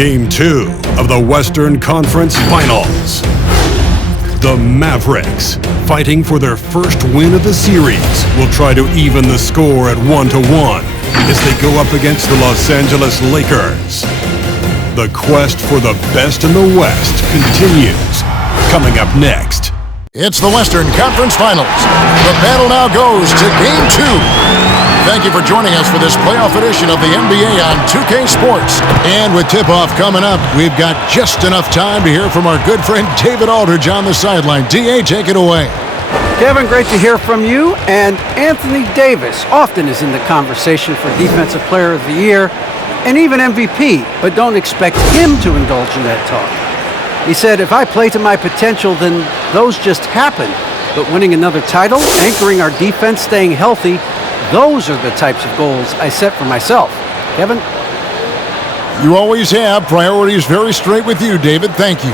Game 2 of the Western Conference Finals. The Mavericks, fighting for their first win of the series, will try to even the score at 1-1 as they go up against the Los Angeles Lakers. The quest for the best in the West continues. Coming up next. It's the Western Conference Finals. The battle now goes to Game 2. Thank you for joining us for this playoff edition of the NBA on 2K Sports. And with tip-off coming up, we've got just enough time to hear from our good friend David Aldridge on the sideline. DA, take it away. Kevin, great to hear from you. And Anthony Davis often is in the conversation for Defensive Player of the Year and even MVP, but don't expect him to indulge in that talk. He said, if I play to my potential, then those just happen. But winning another title, anchoring our defense, staying healthy, those are the types of goals I set for myself. Kevin? You always have. Priorities very straight with you, David. Thank you.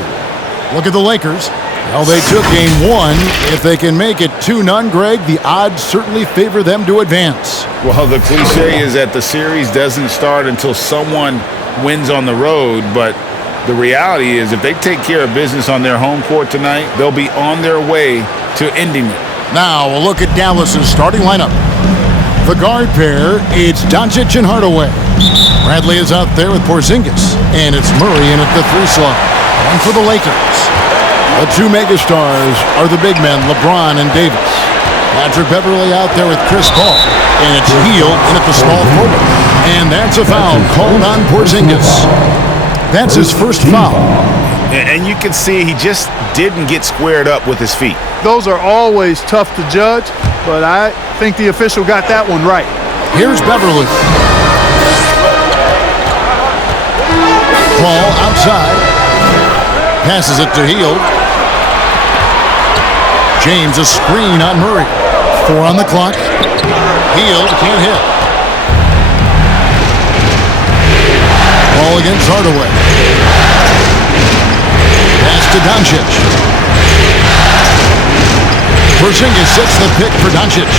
Look at the Lakers. Well, they took Game 1. If they can make it 2-0, Greg, the odds certainly favor them to advance. Well, the cliche is that the series doesn't start until someone wins on the road, but the reality is if they take care of business on their home court tonight, they'll be on their way to ending it. Now, we'll look at Dallas's starting lineup. The guard pair, it's Doncic and Hardaway. Bradley is out there with Porzingis, and it's Murray in at the 3 slot. And for the Lakers, the 2 megastars are the big men, LeBron and Davis. Patrick Beverley out there with Chris Paul, and it's Hield in at the small forward. And that's a foul called on Porzingis. That's his first foul. And you can see he just didn't get squared up with his feet. Those are always tough to judge, but I think the official got that one right. Here's Beverley. Paul outside. Passes it to Hield. James, a screen on Murray. 4 on the clock. Hield can't hit. Ball against Hardaway. Pass to Doncic. Porzingis sets the pick for Doncic.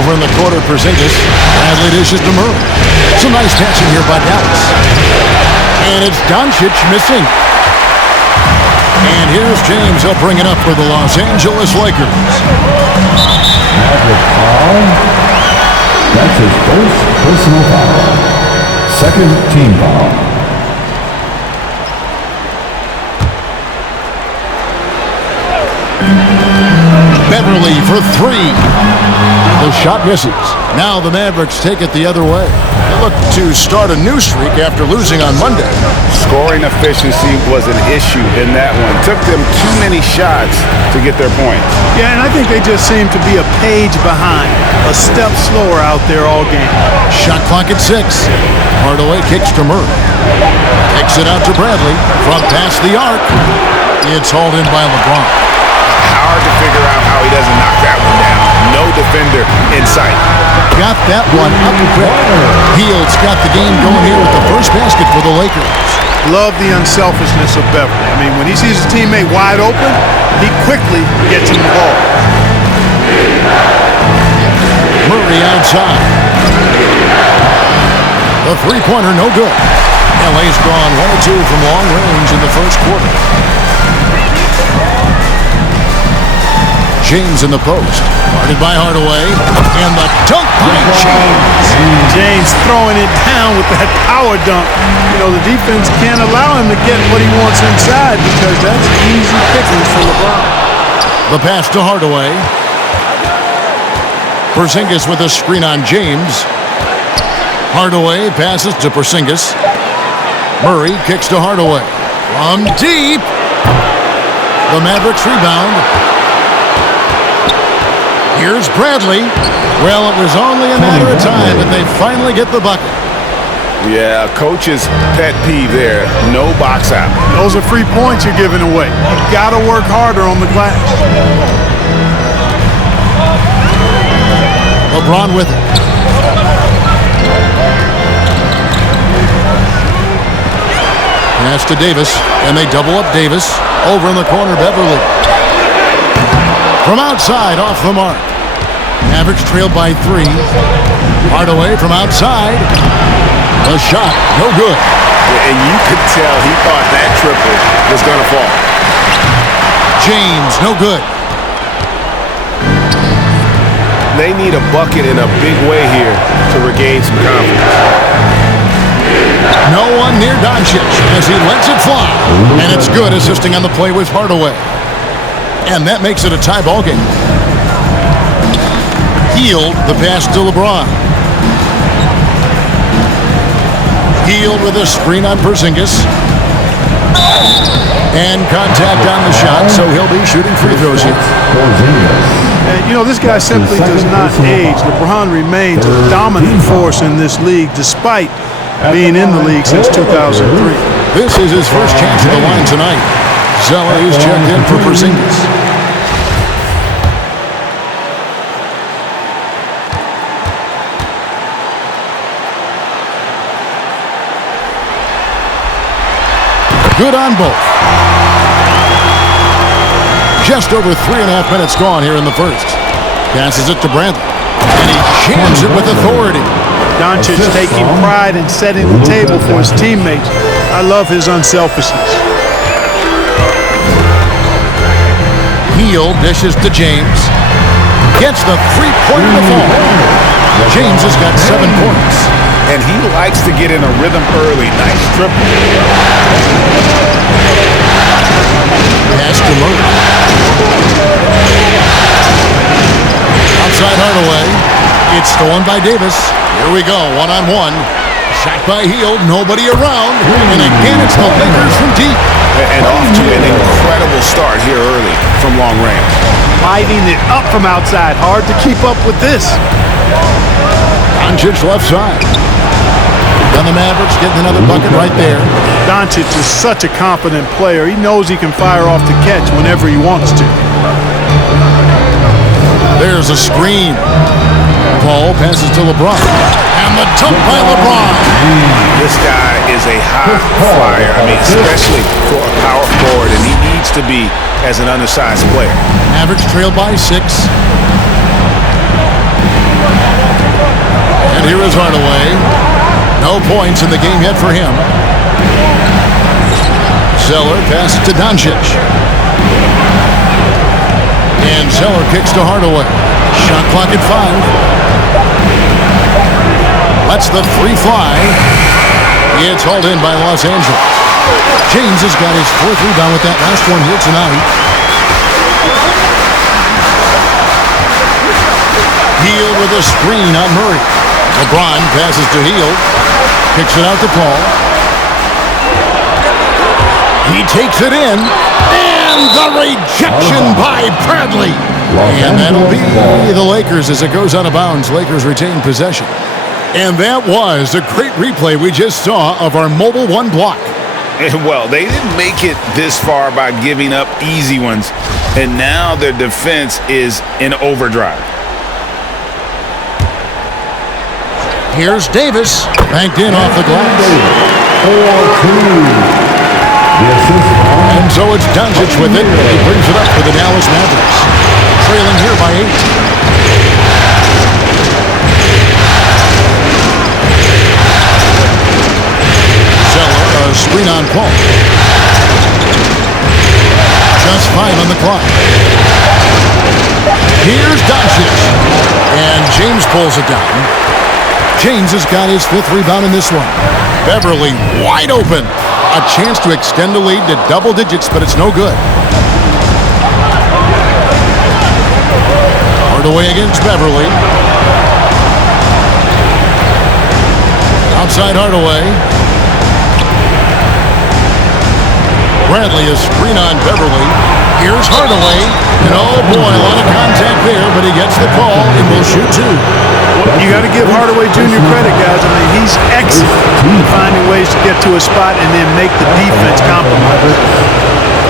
Over in the corner, Porzingis. Bradley dishes to Murray. Some nice passing here by Dallas. And it's Doncic missing. And here's James. He'll bring it up for the Los Angeles Lakers. Maverick foul. That's his first personal foul. Second team foul. Beverley for 3. The shot misses. Now the Mavericks take it the other way. They look to start a new streak after losing on Monday. Scoring efficiency was an issue in that one. Took them too many shots to get their points. Yeah, and I think they just seem to be a page behind, a step slower out there all game. Shot clock at 6. Hardaway kicks to Murray. Kicks it out to Bradley. From past the arc. It's hauled in by LeBron. Hard to figure out how he doesn't knock that one down. No defender in sight. Got that one up quick. Hield's got the game going here with the first basket for the Lakers. Love the unselfishness of Beverley. I mean, when he sees his teammate wide open, he quickly gets him the ball. Murray outside. The three-pointer no good. LA's gone 1 of 2 from long range in the first quarter. James in the post. Guarded by Hardaway. And the dunk by James. James throwing it down with that power dunk. You know, the defense can't allow him to get what he wants inside because that's easy pickings for LeBron. The pass to Hardaway. Porzingis with a screen on James. Hardaway passes to Porzingis. Murray kicks to Hardaway. From deep. The Mavericks rebound. Here's Bradley. Well, it was only a matter of time, but they finally get the bucket. Yeah, coach's pet peeve there. No box out. Those are free points you're giving away. You got to work harder on the glass. LeBron with it. Pass to Davis, and they double up Davis. Over in the corner, Beverley. From outside, off the mark. Mavericks trailed by 3. Hardaway from outside. The shot, no good. And you could tell he thought that triple was going to fall. James, no good. They need a bucket in a big way here to regain some confidence. No one near Doncic as he lets it fly. And it's good, assisting on the play with Hardaway. And that makes it a tie ball game. Hield the pass to LeBron. Hield with a screen on Porzingis. And contact on the shot, so he'll be shooting free throws here. And, you know, this guy simply does not age. LeBron remains a dominant force in this league despite being in the league since 2003. This is his first chance at the line tonight. Zeller is checked in for Porzingis. Good on both. Just over 3.5 minutes gone here in the first. Passes it to Bradley. And he jams it with authority. Doncic taking pride in setting the table for his teammates. I love his unselfishness. Hield dishes to James. Gets the three-pointer to fall. James has got 7 points. And he likes to get in a rhythm early. Nice triple. Pass to Murray. Outside Hardaway. It's stolen by Davis. Here we go, one-on-one. Shot by Hield, nobody around. And again, it's the Lakers from deep. And off to an incredible start here early from long range. Lighting it up from outside. Hard to keep up with this. Doncic left side. And the Mavericks getting another bucket right there. Doncic is such a confident player. He knows he can fire off the catch whenever he wants to. There's a screen. Paul passes to LeBron. And the dunk by LeBron. This guy is a high flyer. I mean, especially for a power forward, and he needs to be as an undersized player. Mavericks trailed by 6. And here is Hardaway. No points in the game yet for him. Zeller passes to Doncic. And Zeller kicks to Hardaway. Shot clock at 5. Lets the 3 fly. It's hauled in by Los Angeles. James has got his 4th rebound with that last one here tonight. Hield with a screen on Murray. LeBron passes to Hield. Kicks it out to Paul. He takes it in. And the rejection by Bradley. And that'll be the Lakers as it goes out of bounds. Lakers retain possession. And that was a great replay we just saw of our mobile 1 block. And well, they didn't make it this far by giving up easy ones. And now their defense is in overdrive. Here's Davis. Banked in off the glass. 4-2. And so it's Doncic with it. He brings it up for the Dallas Mavericks. Trailing here by 8. Zeller, a screen on Paul. Just 5 on the clock. Here's Doncic. And James pulls it down. James has got his 5th rebound in this one. Beverly wide open. A chance to extend the lead to double digits, but it's no good. Hardaway against Beverly. Outside Hardaway. Bradley is screen on Beverly. Here's Hardaway. And oh boy, a lot of contact there, but he gets the call and will shoot 2. You got to give Hardaway Jr. credit, guys. I mean, he's excellent in finding ways to get to a spot and then make the defense compromise.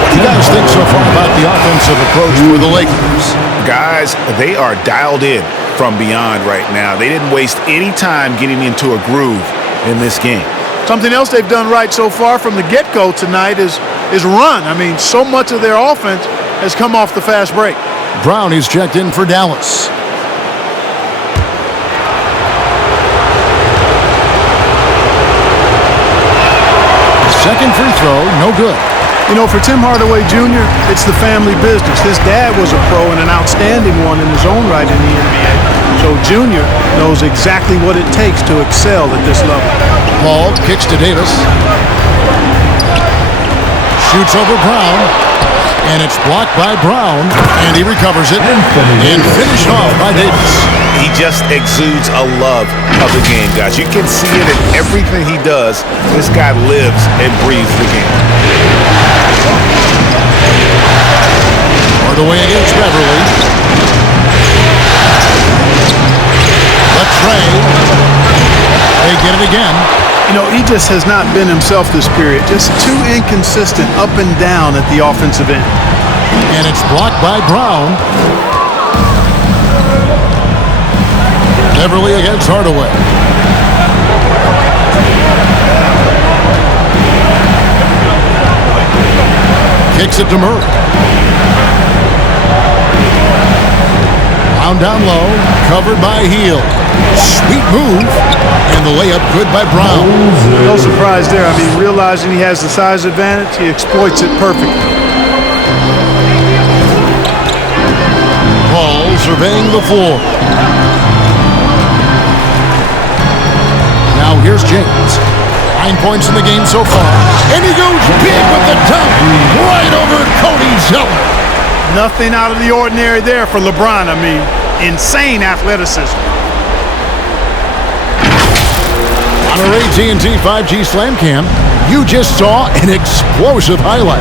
What do you guys think so far about the offensive approach for the Lakers? Guys, they are dialed in from beyond right now. They didn't waste any time getting into a groove in this game. Something else they've done right so far from the get-go tonight is run. I mean, so much of their offense has come off the fast break. Brown is checked in for Dallas. free throw, no good. You know, for Tim Hardaway Jr., it's the family business. His dad was a pro and an outstanding one in his own right in the NBA. So Jr. knows exactly what it takes to excel at this level. Paul kicks to Davis. Shoots over Brown. And it's blocked by Brown. And he recovers it. And finished off by Davis. He just exudes a love of the game, guys. You can see it in everything he does. This guy lives and breathes the game. Hardaway against Beverly. The tray. They get it again. You know, he just has not been himself this period. Just too inconsistent up and down at the offensive end. And it's blocked by Brown. Beverly against Hardaway. Kicks it to Murray. Down low, covered by Heel. Sweet move, and the layup good by Brown. No surprise there. I mean, realizing he has the size advantage, he exploits it perfectly. Paul surveying the floor. Now here's James. 9 points in the game so far. And he goes big with the dunk right over Cody Zeller. Nothing out of the ordinary there for LeBron. I mean, insane athleticism. On our AT&T 5G Slam Cam, you just saw an explosive highlight.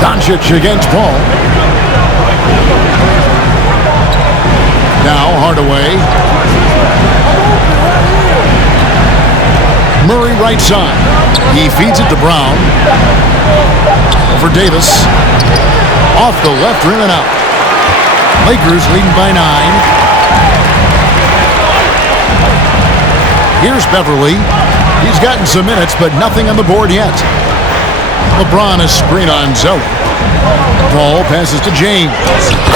Doncic against Paul. Now Hardaway. Murray right side. He feeds it to Brown. Over Davis. Off the left rim and out. Lakers leading by 9. Here's Beverly. He's gotten some minutes, but nothing on the board yet. LeBron is screen on Zeller. Paul passes to James.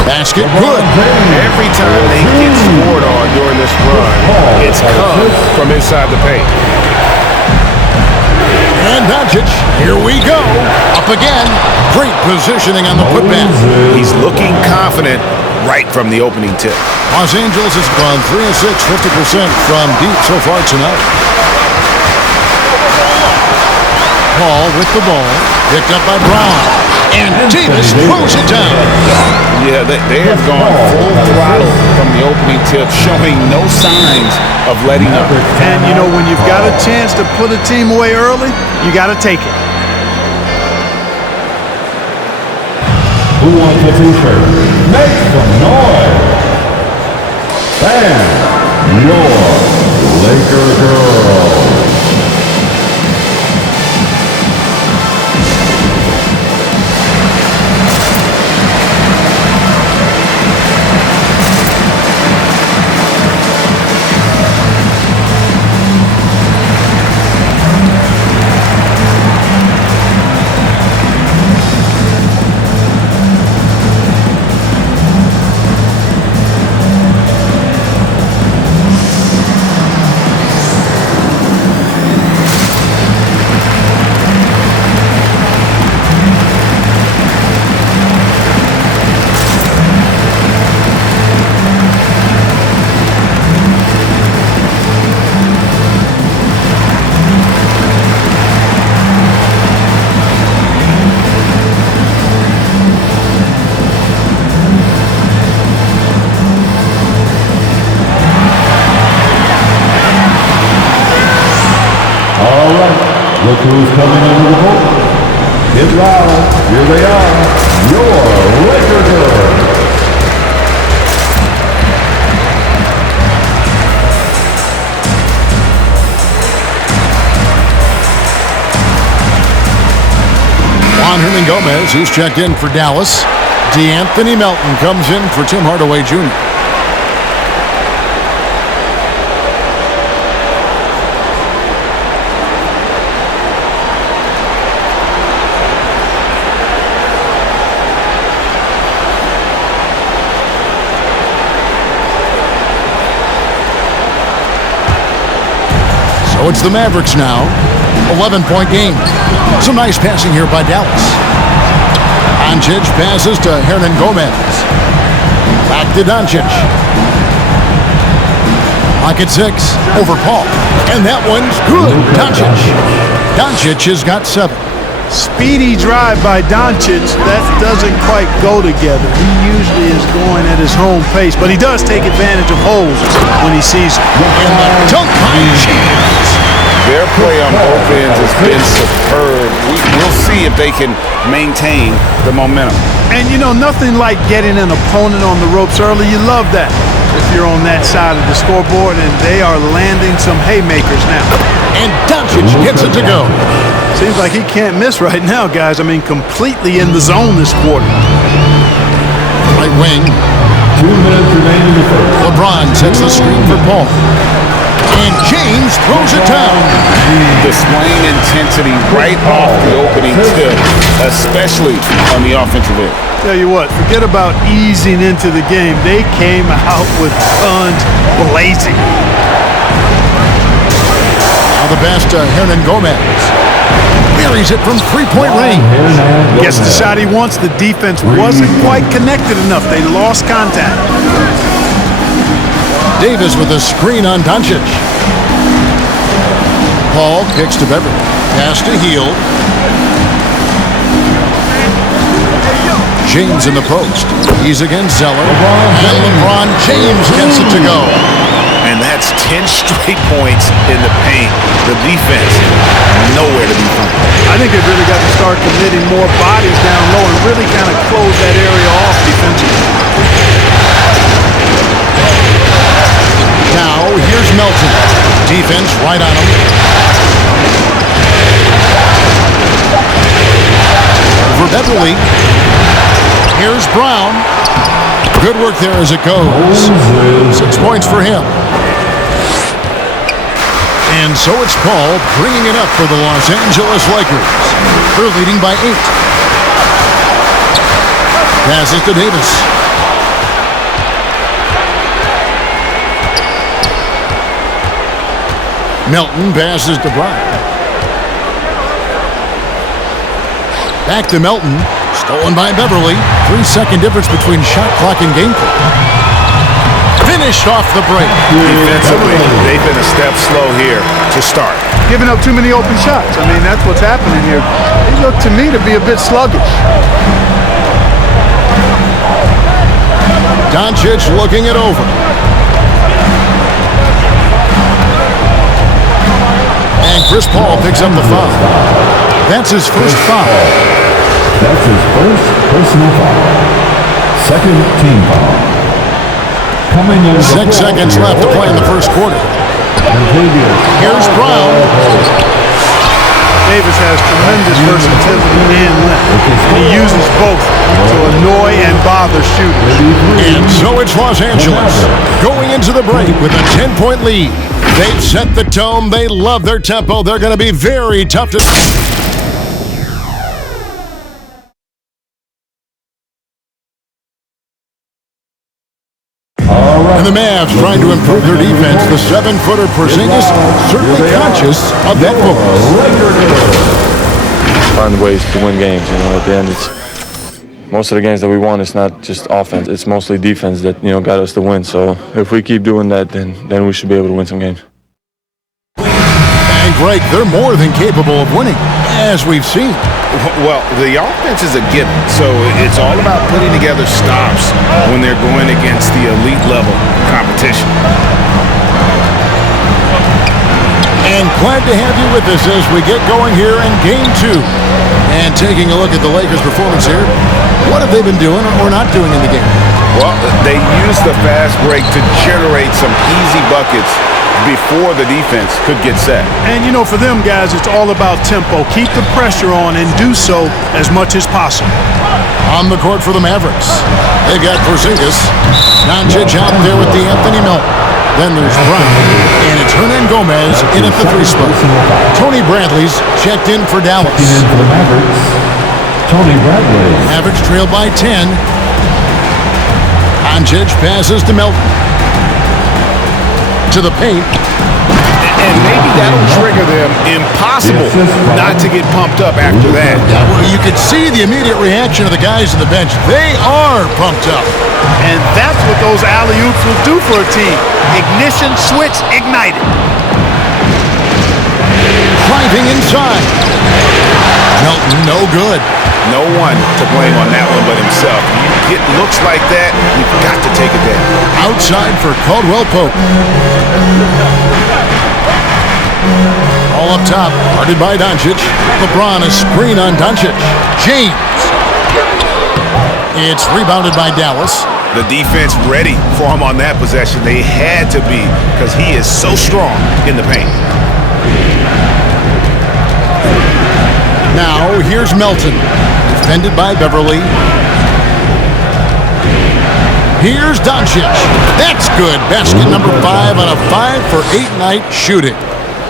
Basket good. Every time they get scored on during this run, it's come from inside the paint. And Doncic, here we go. Up again. Great positioning on the putback. He's looking confident right from the opening tip. Los Angeles has gone 3 of 6, 50% from deep so far tonight. Paul with the ball. Picked up by Brown. And Davis throws it down. Yeah, they have gone full throttle from the opening tip, showing no signs of letting up. And, you know, when you've got a chance to put a team away early, you got to take it. Who wants a t-shirt? Make some noise! And your Laker girl. Look who's coming over the boat. Get loud. Here they are. Your Laker girls. Juan Hernan Gomez, he's checked in for Dallas. DeAnthony Melton comes in for Tim Hardaway Jr. it's the Mavericks now. 11-point game. Some nice passing here by Dallas. Doncic passes to Hernan Gomez. Back to Doncic. Lock at 6. Over Paul. And that one's good. Doncic. Doncic has got 7. Speedy drive by Doncic. That doesn't quite go together. He usually is going at his home pace, but he does take advantage of holes when he sees them. And the dunk by James. Their play on both ends has been superb. We'll see if they can maintain the momentum. And you know, nothing like getting an opponent on the ropes early. You love that if you're on that side of the scoreboard, and they are landing some haymakers now. And Doncic gets it to go. Seems like he can't miss right now, guys. I mean, completely in the zone this quarter. Right wing. 2 minutes remaining in the first. LeBron sets the screen for Paul. And James throws it down. Displaying intensity right off the opening tip, especially on the offensive end. Tell you what, forget about easing into the game. They came out with guns blazing. Now the pass to Hernan Gomez. Buries it from three-point range. Gets the shot he wants. The defense wasn't quite connected enough. They lost contact. Davis with a screen on Doncic. Paul kicks to Beverly. Pass to Hield. James in the post. He's against Zeller. And LeBron James gets it to go. And that's 10 straight points in the paint. The defense, nowhere to be found. I think they've really got to start committing more bodies down low and really kind of close that area off defensively. Now, here's Melton. Defense right on him. For Beverly. Here's Brown. Good work there as it goes. 6 points for him. And so it's Paul bringing it up for the Los Angeles Lakers. They're leading by 8. Passes to Davis. Melton passes to Brown. Back to Melton. Stolen by Beverly. 3-second difference between shot clock and game clock. Finished off the break. Defensively, they've been a step slow here to start. Giving up too many open shots. I mean, that's what's happening here. They look to me to be a bit sluggish. Doncic looking it over. And Chris Paul picks up the foul. That's his first foul. That's his first personal foul. Second team foul. Coming in 6 seconds left to play in the first quarter. Here's Brown. Davis has tremendous versatility and length, and he uses both to annoy and bother shooters. And so it's Los Angeles going into the break with a 10-point lead. They've set the tone. They love their tempo. They're going to be very tough to... And the Mavs trying to improve their defense. The 7-footer Porzingis certainly conscious of that focus. Find ways to win games. You know, at the end, it's most of the games that we won. It's not just offense; it's mostly defense that got us to win. So if we keep doing that, then we should be able to win some games. And Greg, they're more than capable of winning, as we've seen. Well, the offense is a given, so it's all about putting together stops when they're going against the elite level competition. And glad to have you with us as we get going here in Game 2. And taking a look at the Lakers' performance here, what have they been doing or not doing in the game? Well, they used the fast break to generate some easy buckets before the defense could get set. And you know, for them guys, it's all about tempo. Keep the pressure on and do so as much as possible. On the court for the Mavericks, they've got Porzingis. Doncic out there with the Anthony Melton. Then there's Brown, and it's Hernan Gomez in at the 3 spot. Tony Bradley's checked in for Dallas. Checking in for the Mavericks, Tony Bradley. Mavericks trail by 10. Doncic passes to Melton. To the paint. And maybe that'll trigger them. Impossible not to get pumped up after that. Yeah, well, you could see the immediate reaction of the guys on the bench. They are pumped up. And that's what those alley-oops will do for a team. Ignition switch ignited. Driving inside. Melton, no good. No one to blame on that one but himself. You get looks like that, you've got to take it down. Outside for Caldwell Pope. All up top, guarded by Doncic. LeBron, a screen on Doncic. James. It's rebounded by Dallas. The defense ready for him on that possession. They had to be because he is so strong in the paint. Now, here's Melton. Defended by Beverly. Here's Doncic. That's good. Basket number 5 on a 5-for-8 night shooting.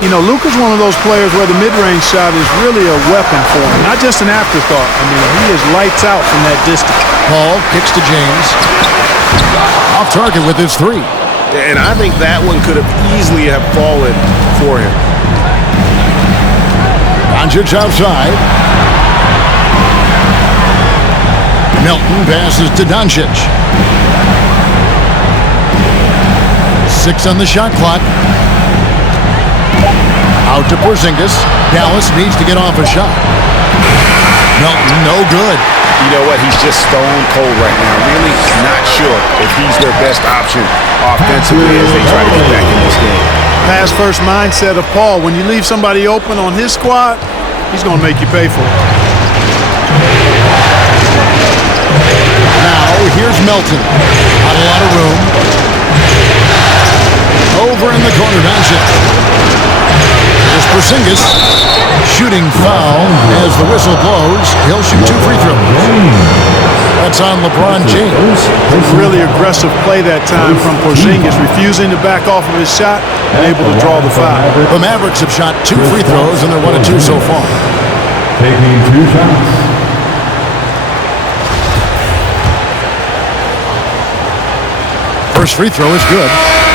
You know, Luka's one of those players where the mid-range shot is really a weapon for him, not just an afterthought. I mean, he is lights out from that distance. Paul kicks to James. Off target with his 3. And I think that one could have easily have fallen for him. Doncic outside. Melton passes to Doncic. 6 on the shot clock. Out to Porzingis. Dallas needs to get off a shot. Melton, no good. You know what? He's just stone cold right now. Really not sure if he's their best option offensively as they try to get back in this game. Pass-first mindset of Paul. When you leave somebody open on his squad, he's going to make you pay for it. Now, here's Melton. Not a lot of room. Over in the corner, Doncic. Here's Porzingis. Shooting foul as the whistle blows. He'll shoot 2 free throws. That's on LeBron James. Really aggressive play that time from Porzingis, refusing to back off of his shot and able to draw the foul. The Mavericks have shot 2 free throws, and they're 1 of 2 so far. Taking 2 shots. First free throw is good.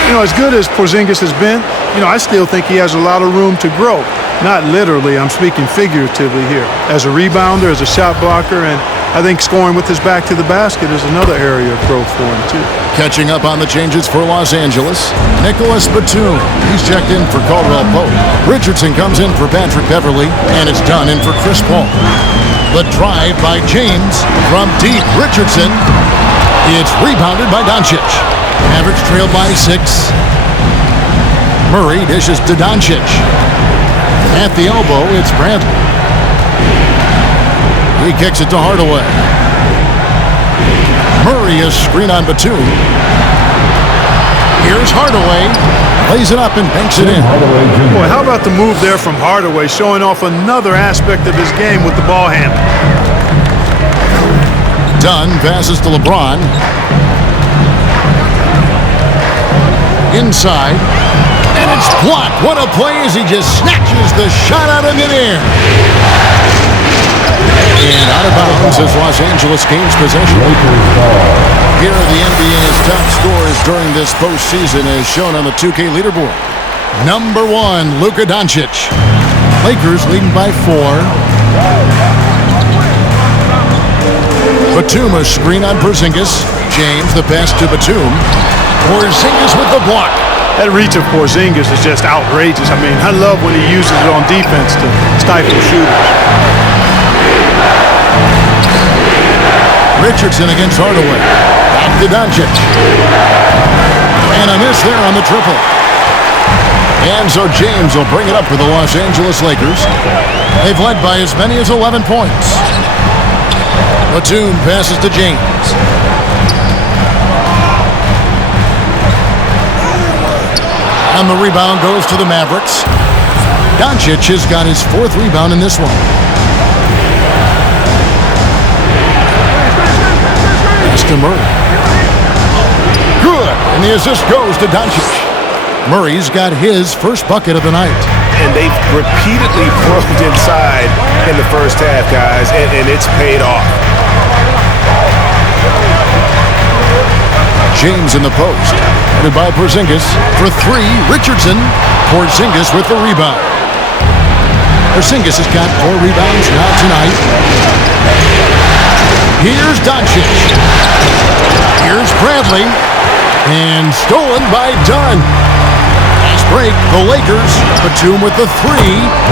You know, as good as Porzingis has been, you know, I still think he has a lot of room to grow. Not literally, I'm speaking figuratively here. As a rebounder, as a shot blocker, and I think scoring with his back to the basket is another area of growth for him, too. Catching up on the changes for Los Angeles, Nicholas Batum. He's checked in for Caldwell Pope. Richardson comes in for Patrick Beverly, and it's done in for Chris Paul. The drive by James from deep. Richardson. It's rebounded by Doncic. Mavericks trail by 6. Murray dishes to Doncic. At the elbow, it's Bradley. He kicks it to Hardaway. Murray is screen on Batum. Here's Hardaway. Lays it up and banks it in. Boy, how about the move there from Hardaway, showing off another aspect of his game with the ball handling. Dunn passes to LeBron. Inside. And it's blocked. What a play as he just snatches the shot out of midair. And out of bounds as Los Angeles gains possession. Here are the NBA's top scorers during this postseason as shown on the 2K leaderboard. Number 1, Luka Doncic. Lakers leading by 4. Batum a screen on Porzingis. James the pass to Batum. Porzingis with the block. That reach of Porzingis is just outrageous. I mean, I love when he uses it on defense to stifle shooters. Richardson against Hardaway. Back to Doncic. And a miss there on the triple. And so James will bring it up for the Los Angeles Lakers. They've led by as many as 11 points. Batum passes to James. And the rebound goes to the Mavericks. Doncic has got his 4th rebound in this one. Pass to Murray. Good. And the assist goes to Doncic. Murray's got his first bucket of the night. And they've repeatedly probed inside in the first half, guys, and it's paid off. James in the post. Headed by Porzingis. For three, Richardson. Porzingis with the rebound. Porzingis has got 4 rebounds now tonight. Here's Doncic. Here's Bradley. And stolen by Dunn. Last break, the Lakers. Batum with the 3.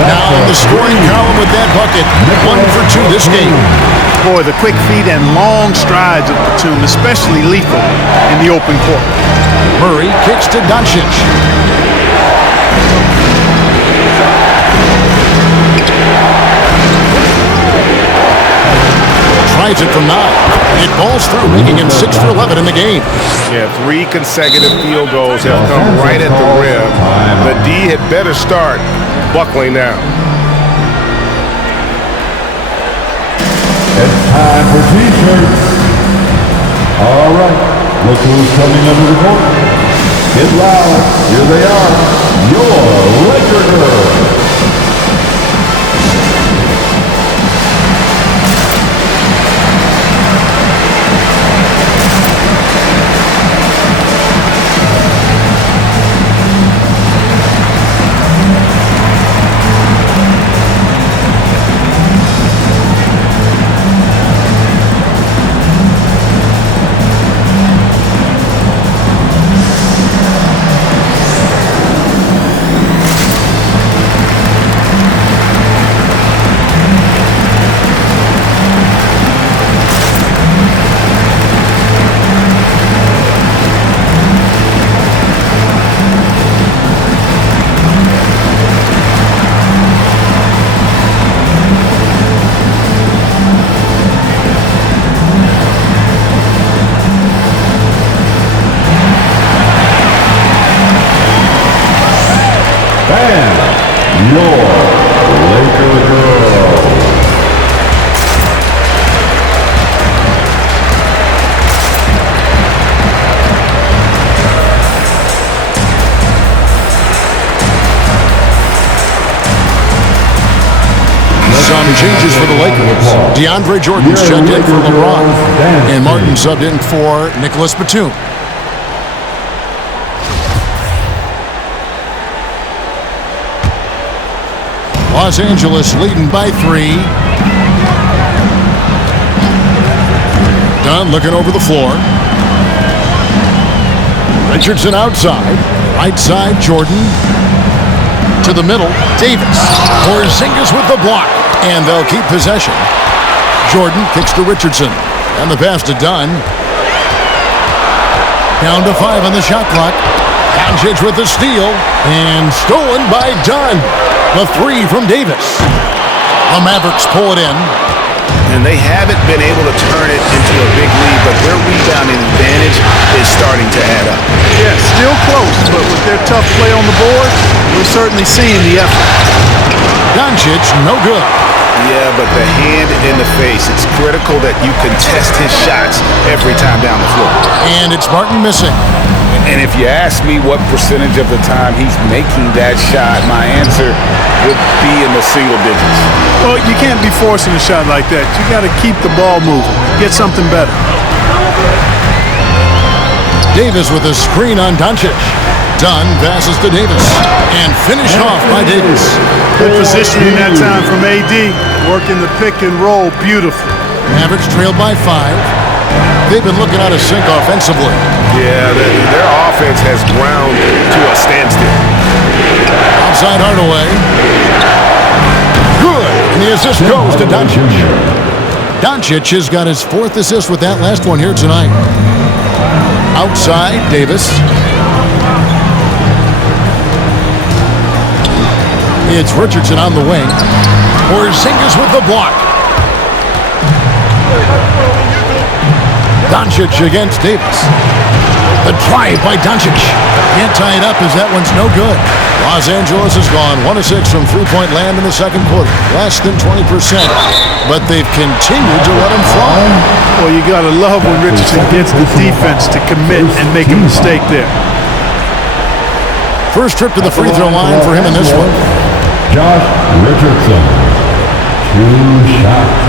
Now in the scoring column with that bucket. 1 for 2 this game. Boy, the quick feet and long strides of Batum, especially lethal in the open court. Murray kicks to Doncic. Tries it from 9. It falls through, making him 6 for 11 in the game. Yeah, 3 consecutive field goals have come right at the rim. The D had better start buckling now. It's time for T-shirts. All right, look who's coming under the court. Get loud. Here they are. Your Laker girls. Changes for the Lakers. DeAndre Jordan's checked in for LeBron. And Martin subbed in for Nicholas Batum. Los Angeles leading by 3. Dunn looking over the floor. Richardson outside. Right side, Jordan. To the middle, Davis. Porzingis with the block. And they'll keep possession. Jordan kicks to Richardson. And the pass to Dunn. Down to 5 on the shot clock. Doncic with the steal. And stolen by Dunn. The 3 from Davis. The Mavericks pull it in. And they haven't been able to turn it into a big lead, but their rebounding advantage is starting to add up. Yeah, still close, but with their tough play on the board, we're certainly seeing the effort. Doncic, no good. Yeah, but the hand in the face, it's critical that you contest his shots every time down the floor. And it's Martin missing. And if you ask me what percentage of the time he's making that shot, my answer would be in the single digits. Well, you can't be forcing a shot like that. You got to keep the ball moving. Get something better. Davis with a screen on Doncic. Dunn passes to Davis. And finished off by Davis. Good positioning that time from AD. Working the pick and roll beautifully. Mavericks trailed by 5. They've been looking out of sync offensively. Yeah, their offense has ground to a standstill. Outside Hardaway. Good. And the assist goes to Doncic. Doncic has got his 4th assist with that last one here tonight. Outside, Davis. It's Richardson on the wing. Porzingis with the block. Doncic against Davis. The drive by Doncic. Can't tie it up as that one's no good. Los Angeles has gone 1 of 6 from three-point land in the second quarter. Less than 20%. But they've continued to let him fly. Well, you got to love when Richardson gets the defense to commit and make a mistake there. First trip to the free throw line for him in this one. Josh Richardson. 2 shots.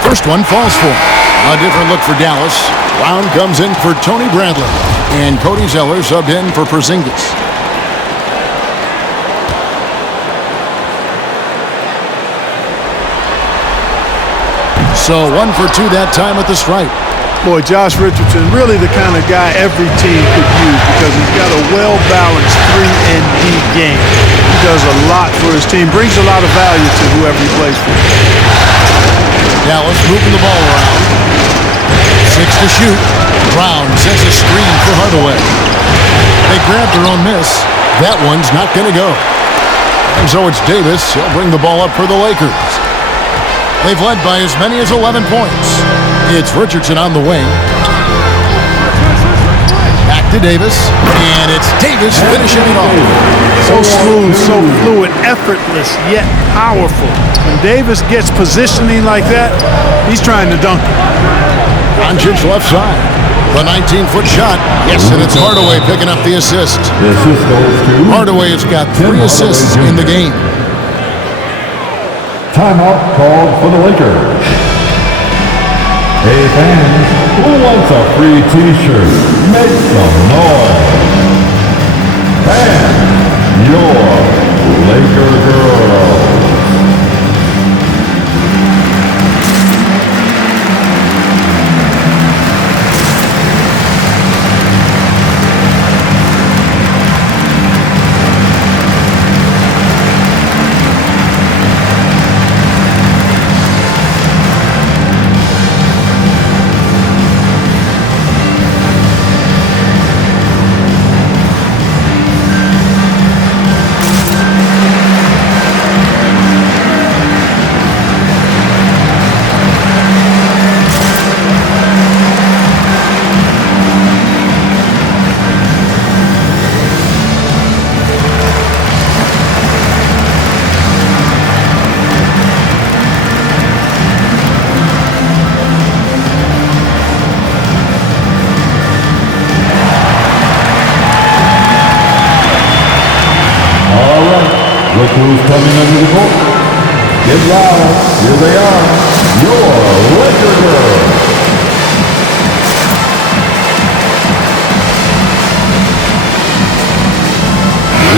First one falls for him. A different look for Dallas. Brown comes in for Tony Bradley. And Cody Zeller subbed in for Porzingis. So 1 for 2 that time at the stripe. Boy, Josh Richardson, really the kind of guy every team could use because he's got a well-balanced 3-and-D game. He does a lot for his team, brings a lot of value to whoever he plays for. Dallas moving the ball around. 6 to shoot. Brown sends a screen for Hardaway. They grabbed their own miss. That one's not going to go. And so it's Davis. He'll bring the ball up for the Lakers. They've led by as many as 11 points. It's Richardson on the wing. Back to Davis. And it's Davis finishing it off. So smooth, so fluid, effortless, yet powerful. When Davis gets positioning like that, he's trying to dunk it. Doncic left side. The 19-foot shot. Yes, and it's Hardaway picking up the assist. The assist goes to Hardaway has got 3 assists in the game. timeout called for the Lakers. Hey fans, who wants a free t-shirt? Make some noise. And your Laker girls. Look who's coming under the court. Get loud. Here they are. Your Laker girls.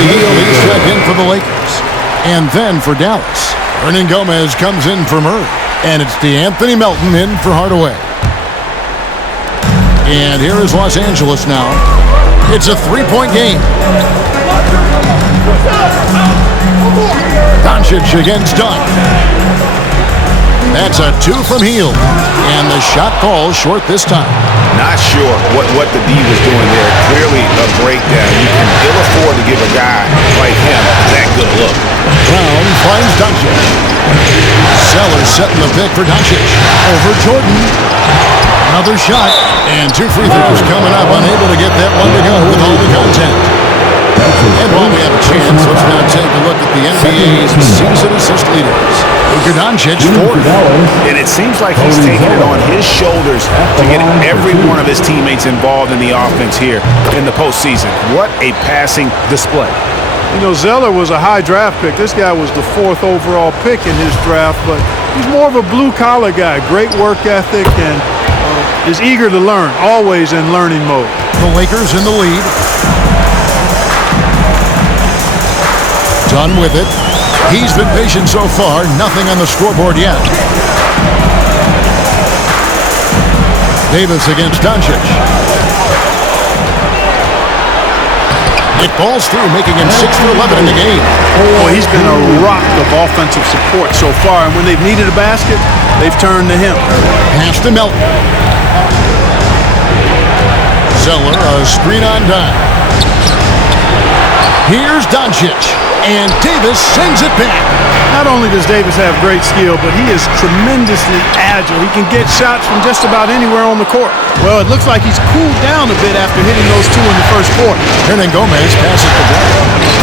He's checked in for the Lakers. And then for Dallas, Hernan Gomez comes in for Murray. And it's DeAnthony Melton in for Hardaway. And here is Los Angeles now. It's a three-point game. Doncic against Dunn. That's a 2 from Hield. And the shot falls short this time. Not sure what the D was doing there. Clearly a breakdown. You can ill afford to give a guy like him that good look. Brown finds Doncic. Zeller setting the pick for Doncic. Over Jordan. Another shot. And 2 free throws coming up. Unable to get that one to go with all the content. And while we have a chance, let's now take a look at the NBA's season assist leaders. Luka Doncic, 4th. And it seems like he's taking it on his shoulders to get every one of his teammates involved in the offense here in the postseason. What a passing display. You know, Zeller was a high draft pick. This guy was the 4th overall pick in his draft, but he's more of a blue-collar guy. Great work ethic and is eager to learn, always in learning mode. The Lakers in the lead. Done with it. He's been patient so far. Nothing on the scoreboard yet. Davis against Doncic. It falls through, making him 6 for 11 in the game. Boy, he's been a rock of offensive support so far, and when they've needed a basket, they've turned to him. Pass to Melton. Zeller, a screen on dime. Here's Doncic. And Davis sends it back. Not only does Davis have great skill, but he is tremendously agile. He can get shots from just about anywhere on the court. Well, it looks like he's cooled down a bit after hitting those 2 in the first quarter. Hernan Gomez passes to Brown.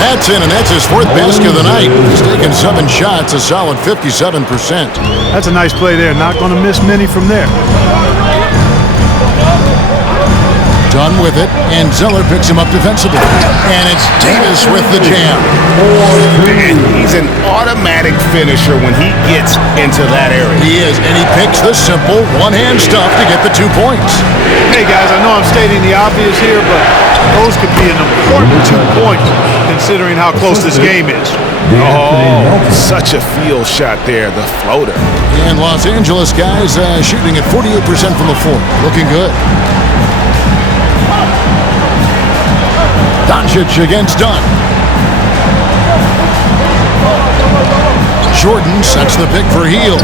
That's in, and that's his 4th basket of the night. He's taken 7 shots, a solid 57%. That's a nice play there. Not going to miss many from there. Done with with it, and Zeller picks him up defensively. And it's Davis with the jam. And he's an automatic finisher when he gets into that area. He is, and he picks the simple one-hand stuff to get the 2 points. Hey, guys, I know I'm stating the obvious here, but those could be an important 2 points considering how close this game is. Oh, such a field shot there, the floater. And Los Angeles guys shooting at 48% from the floor. Looking good. Doncic against Dunn. Jordan sets the pick for Hield.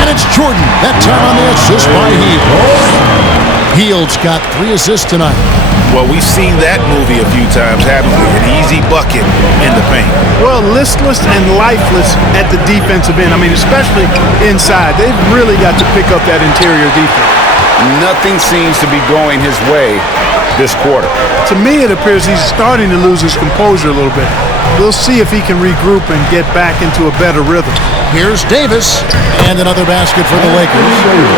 And it's Jordan, that time on the assist by Hield. Hield's got 3 assists tonight. Well, we've seen that movie a few times, haven't we? An easy bucket in the paint. Well, listless and lifeless at the defensive end. I mean, especially inside. They've really got to pick up that interior defense. Nothing seems to be going his way this quarter. To me, it appears he's starting to lose his composure a little bit. We'll see if he can regroup and get back into a better rhythm. Here's Davis, and another basket for the Lakers.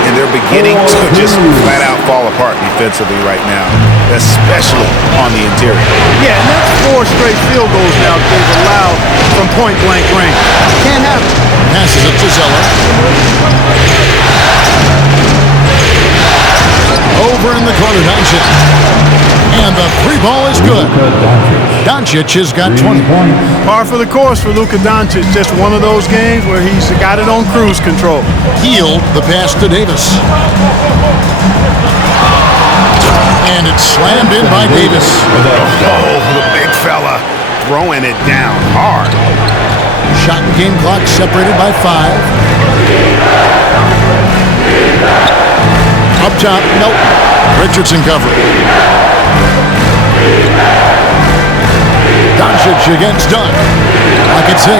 And they're beginning to just flat out fall apart defensively right now, especially on the interior. Yeah, and that's 4 straight field goals now that they've allowed from point-blank range. Can't have it. Passes it to Zeller. Over in the corner, Doncic. And the 3 ball is good. Doncic has got 20. Par for the course for Luka Doncic. Just one of those games where he's got it on cruise control. Hield the pass to Davis. And it's slammed in by Davis. Oh, the big fella throwing it down hard. Shot and game clock separated by 5. Up top, nope. Richardson covered. Doncic against Dunn. Clock at 6.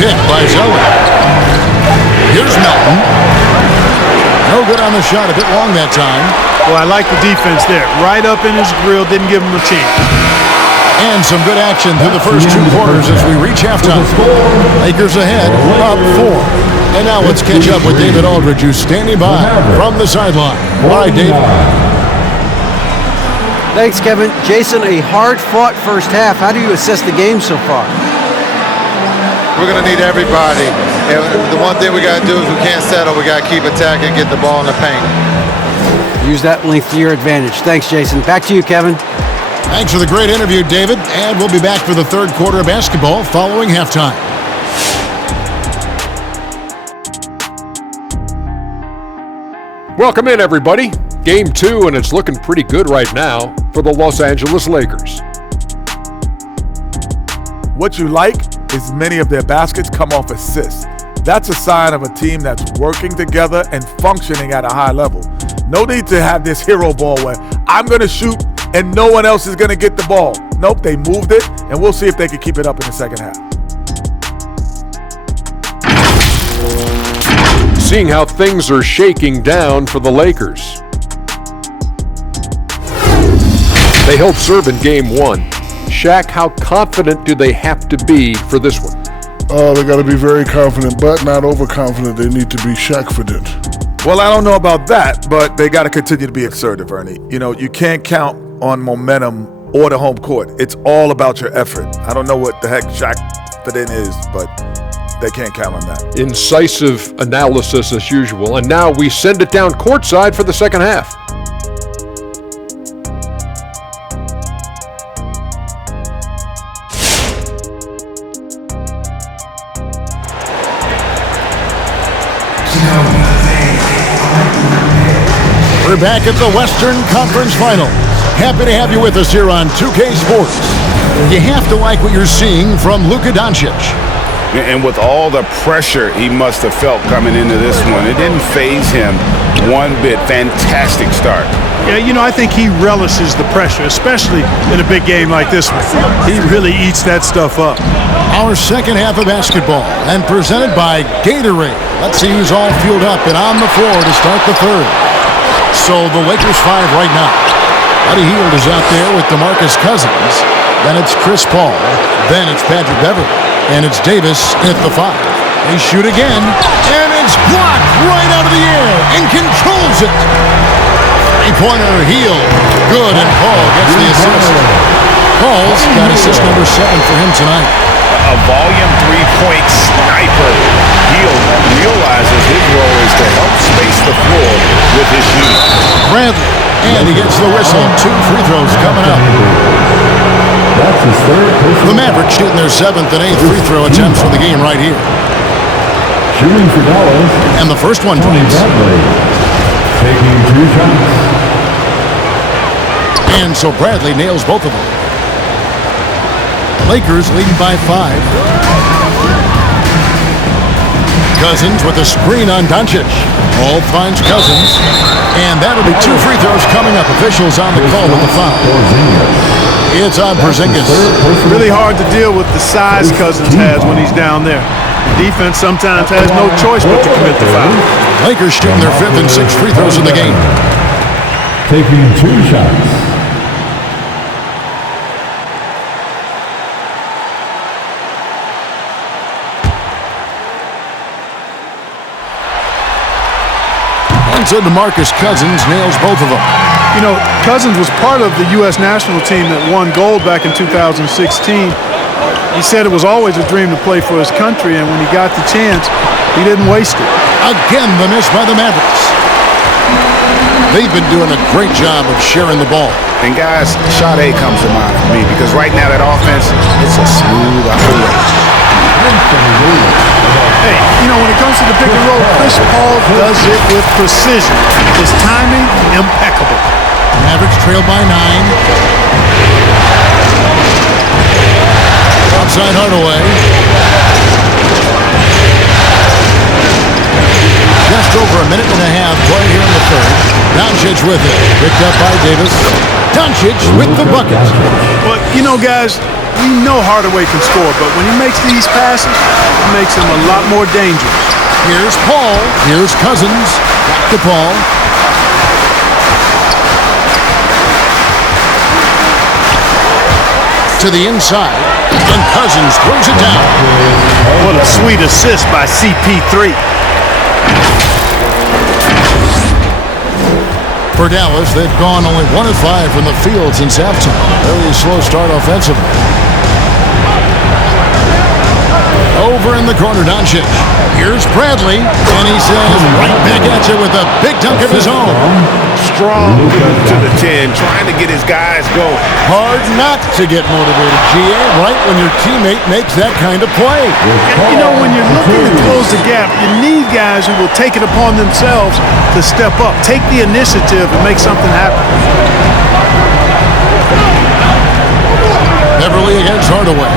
Picked by Zeller. Here's Melton. No good on the shot, a bit long that time. Well, I like the defense there. Right up in his grill, didn't give him a chance. And some good action through the first 2 quarters as we reach halftime. Lakers ahead, up 4. And now let's catch up with David Aldridge, who's standing by from the sideline. All right, David. Thanks, Kevin. Jason, a hard-fought first half. How do you assess the game so far? We're going to need everybody. And the one thing we got to do is we can't settle. We got to keep attacking, get the ball in the paint. Use that length to your advantage. Thanks, Jason. Back to you, Kevin. Thanks for the great interview, David. And we'll be back for the 3rd quarter of basketball following halftime. Welcome in, everybody. Game 2, and it's looking pretty good right now for the Los Angeles Lakers. What you like is many of their baskets come off assists. That's a sign of a team that's working together and functioning at a high level. No need to have this hero ball where I'm going to shoot and no one else is going to get the ball. Nope, they moved it, and we'll see if they can keep it up in the second half. Seeing how things are shaking down for the Lakers. They held serve in Game 1. Shaq, how confident do they have to be for this one? They got to be very confident, but not overconfident. They need to be Shaq-fident. Well, I don't know about that, but they got to continue to be assertive, Ernie. You know, you can't count on momentum or the home court. It's all about your effort. I don't know what the heck Shaq-fident is, but they can't count on that. Incisive analysis as usual, and now we send it down courtside for the second half. We're back at the Western Conference Finals. Happy to have you with us here on 2K Sports. You have to like what you're seeing from Luka Doncic. And with all the pressure he must have felt coming into this one, it didn't faze him one bit. Fantastic start. Yeah, you know, I think he relishes the pressure, especially in a big game like this one. He really eats that stuff up. Our second half of basketball, and presented by Gatorade. Let's see who's all fueled up and on the floor to start the 3rd. So the Lakers 5 right now. Buddy Hield is out there with DeMarcus Cousins. Then it's Chris Paul. Then it's Patrick Beverley. And it's Davis at the 5. They shoot again, and it's blocked right out of the air and controls it. Three-pointer, Heel. Good, and Paul gets the assist. Paul's got assist number 7 for him tonight. A volume three-point sniper. Heel realizes his role is to help space the floor with his shooting. Bradley, and he gets the whistle. 2 free throws coming up. That's his third personal. The Mavericks shooting their 7th and 8th free throw attempts for the game right here. Shooting for Dallas. And the first one Tony points. Bradley. Taking 2 shots. And so Bradley nails both of them. Lakers leading by 5. Cousins with a screen on Doncic. Ball finds Cousins. And that'll be 2 free throws coming up. Officials on the call with the foul. It's on Porzingis. Really hard to deal with the size Cousins has when he's down there. Defense sometimes has no choice but to commit the foul. Lakers shooting their 5th and 6th free throws in the game. Taking 2 shots. And so DeMarcus Cousins nails both of them. You know, Cousins was part of the U.S. national team that won gold back in 2016. He said it was always a dream to play for his country, and when he got the chance, he didn't waste it. Again, the miss by the Mavericks. They've been doing a great job of sharing the ball. And guys, shot A comes to mind for me because right now that offense, it's a smooth operation. Hey, you know, when it comes to the pick and roll, Chris Paul does it with precision. His timing, impeccable. Mavericks trail by 9. Outside Hardaway. Just over a minute and a half play here in the third. Doncic with it. Picked up by Davis. Doncic with the bucket. Well, you know, guys, we know Hardaway can score, but when he makes these passes, it makes him a lot more dangerous. Here's Paul. Here's Cousins. Back to Paul. To the inside. And Cousins throws it down. What a sweet assist by CP3. For Dallas, they've gone only 1 of 5 from the field since halftime. Very slow start offensively. Over in the corner, Doncic. Here's Bradley, and he says right back at you with a big dunk of his own. Strong to the 10, trying to get his guys going. Hard not to get motivated, GA, right when your teammate makes that kind of play. You know, when you're looking to close the gap, you need guys who will take it upon themselves to step up, take the initiative, and make something happen. Beverly against Hardaway.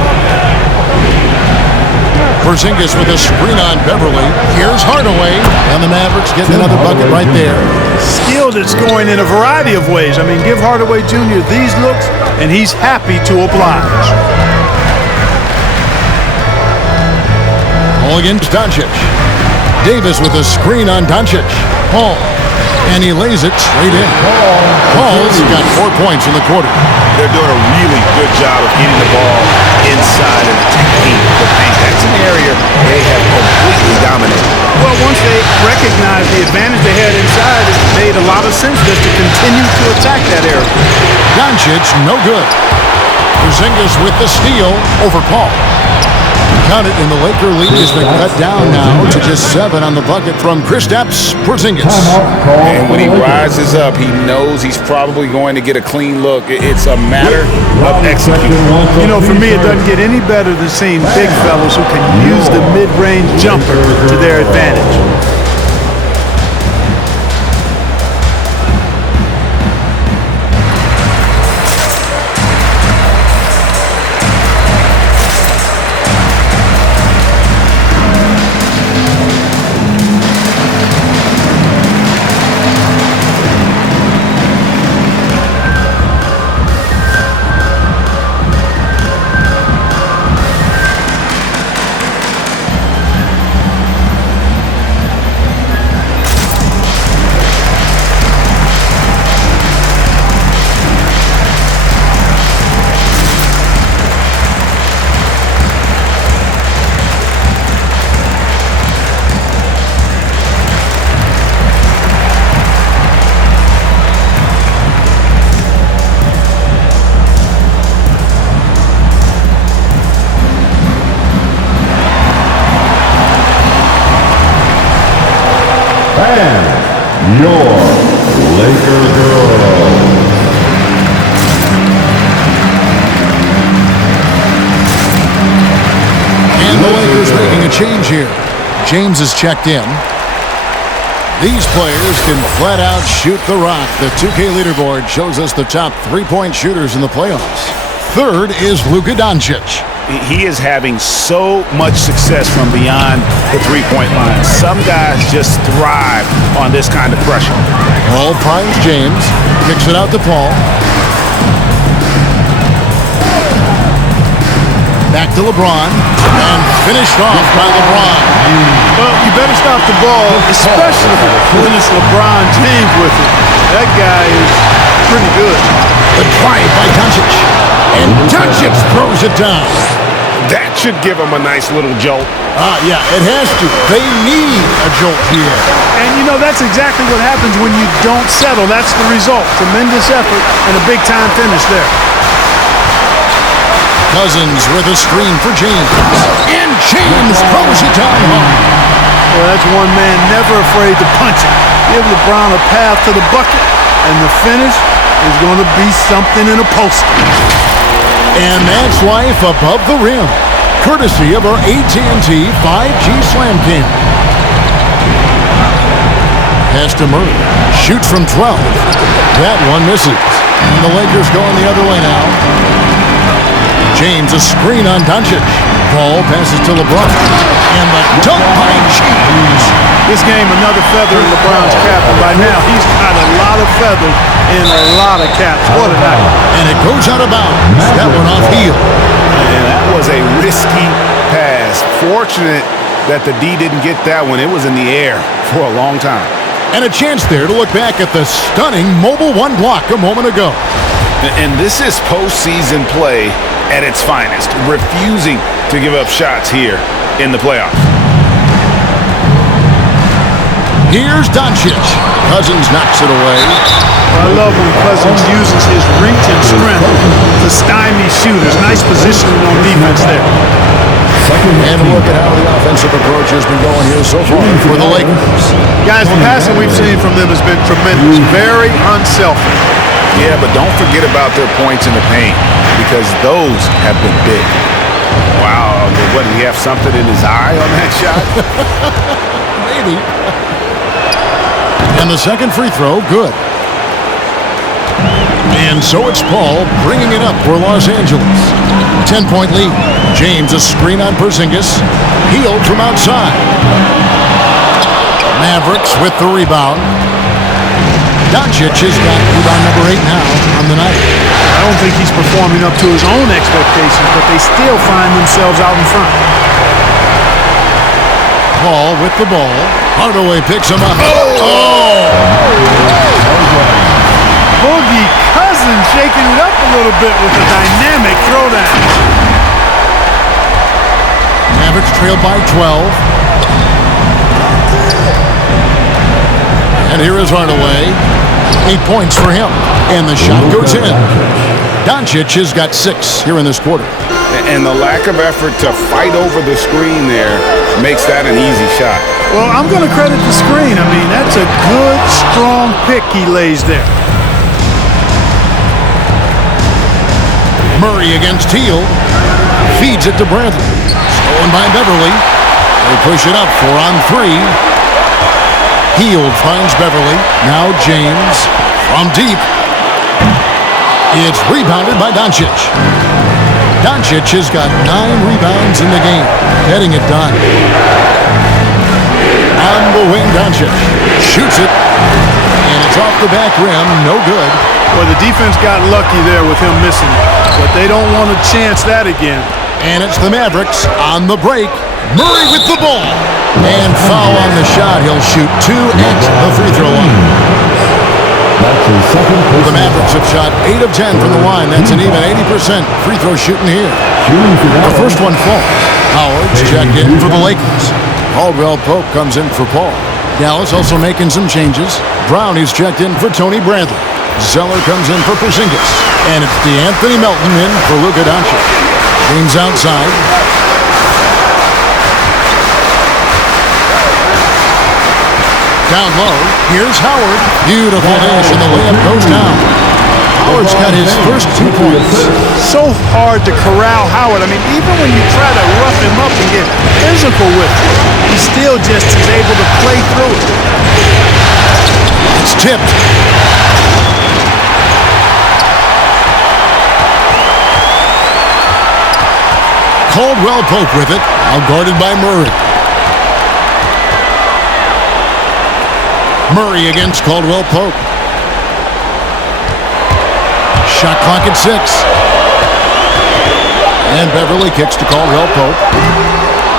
Porzingis with a screen on Beverly. Here's Hardaway, and the Mavericks getting another bucket right there. Skilled at scoring in a variety of ways. I mean, give Hardaway Jr. these looks, and he's happy to oblige. Paul against Doncic. Davis with a screen on Doncic. Paul, and he lays it straight in. Paul's got 4 points in the quarter. They're doing a really good job of getting the ball inside and attacking the paint. That's an area they have completely dominated. Well, once they recognized the advantage they had inside, it made a lot of sense just to continue to attack that area. Doncic, no good. Porzingis with the steal over Paul. Count it, and the Laker lead has been cut down now to just 7 on the bucket from Kristaps Porzingis. And when he rises up, he knows he's probably going to get a clean look. It's a matter of executing. You know, for me, it doesn't get any better than seeing big fellas who can use the mid-range jumper to their advantage. And your Laker girl. And the Lakers making a change here. James is checked in. These players can flat out shoot the rock. The 2K leaderboard shows us the top three-point shooters in the playoffs. Third is Luka Doncic. He is having so much success from beyond the three-point line. Some guys just thrive on this kind of pressure. Paul primes James. Kicks it out to Paul. Back to LeBron. And finished off by LeBron. Well, you better stop the ball, especially when it's LeBron James with it. That guy is pretty good. Good drive by Doncic. And Doncic throws it down. That should give him a nice little jolt. Yeah, it has to. They need a jolt here. And, you know, that's exactly what happens when you don't settle. That's the result. Tremendous effort and a big-time finish there. Cousins with a screen for James. And James throws it down hard. Well, that's one man never afraid to punch it. Give LeBron a path to the bucket, and the finish is going to be something in a poster. And that's life above the rim, courtesy of our AT&T 5G Slam Cam. Pass to Murray. Shoots from 12. That one misses. And the Lakers going the other way now. James, a screen on Doncic. Ball passes to LeBron. And the dunk by James. This game, another feather in LeBron's cap. And by now, he's got a lot of feathers in a lot of caps. What a night. And it goes out of bounds. That one off heel. And that was a risky pass. Fortunate that the D didn't get that one. It was in the air for a long time. And a chance there to look back at the stunning Mobile One block a moment ago. And this is postseason play at its finest, refusing to give up shots here in the playoffs. Here's Doncic. Cousins knocks it away. I love when Cousins uses his reach and strength to stymie shooters. Nice positioning on defense there. And look at how the offensive approach has been going here so far for the Lakers. Guys, the passing we've seen from them has been tremendous. Very unselfish. Yeah, but don't forget about their points in the paint, because those have been big. Wow, what, did he have something in his eye on that shot? Maybe. And the second free throw, good. And so it's Paul bringing it up for Los Angeles. 10-point lead. James, a screen on Porzingis. Healed from outside. Mavericks with the rebound. Doncic has got rebound number 8 now on the night. I don't think he's performing up to his own expectations, but they still find themselves out in front. Paul with the ball. Hardaway picks him up. Oh! Boogie Cousins shaking it up a little bit with a dynamic throwdown. Mavericks trailed by 12. And here is Hardaway. 8 points for him. And the shot goes in. Doncic has got 6 here in this quarter. And the lack of effort to fight over the screen there makes that an easy shot. Well, I'm going to credit the screen. I mean, that's a good, strong pick he lays there. Murray against Teal. Feeds it to Bradley. Stolen by Beverly. They push it up 4 on 3. Heald finds Beverly. Now James from deep. It's rebounded by Doncic. Doncic has got 9 rebounds in the game. Getting it done. On the wing, Doncic shoots it. And it's off the back rim. No good. Well, the defense got lucky there with him missing it. But they don't want to chance that again. And it's the Mavericks on the break. Murray with the ball. And foul on the shot. He'll shoot 2 at the free throw line. The Mavericks have shot 8 of 10 from the line. That's an even 80% free throw shooting here. The first one falls. Howard's checked in for the Lakers. Caldwell Pope comes in for Paul. Dallas also making some changes. Brown is checked in for Tony Bradley. Zeller comes in for Porzingis. And it's DeAnthony Melton in for Luka Doncic. James outside. Down low, here's Howard. Beautiful dish, and the layup goes down. Howard's got his first 2 points. So hard to corral Howard. I mean, even when you try to rough him up and get physical with him, he still just is able to play through it. It's tipped. Caldwell Pope with it, now guarded by Murray. Murray against Caldwell Pope. Shot clock at 6. And Beverly kicks to Caldwell Pope.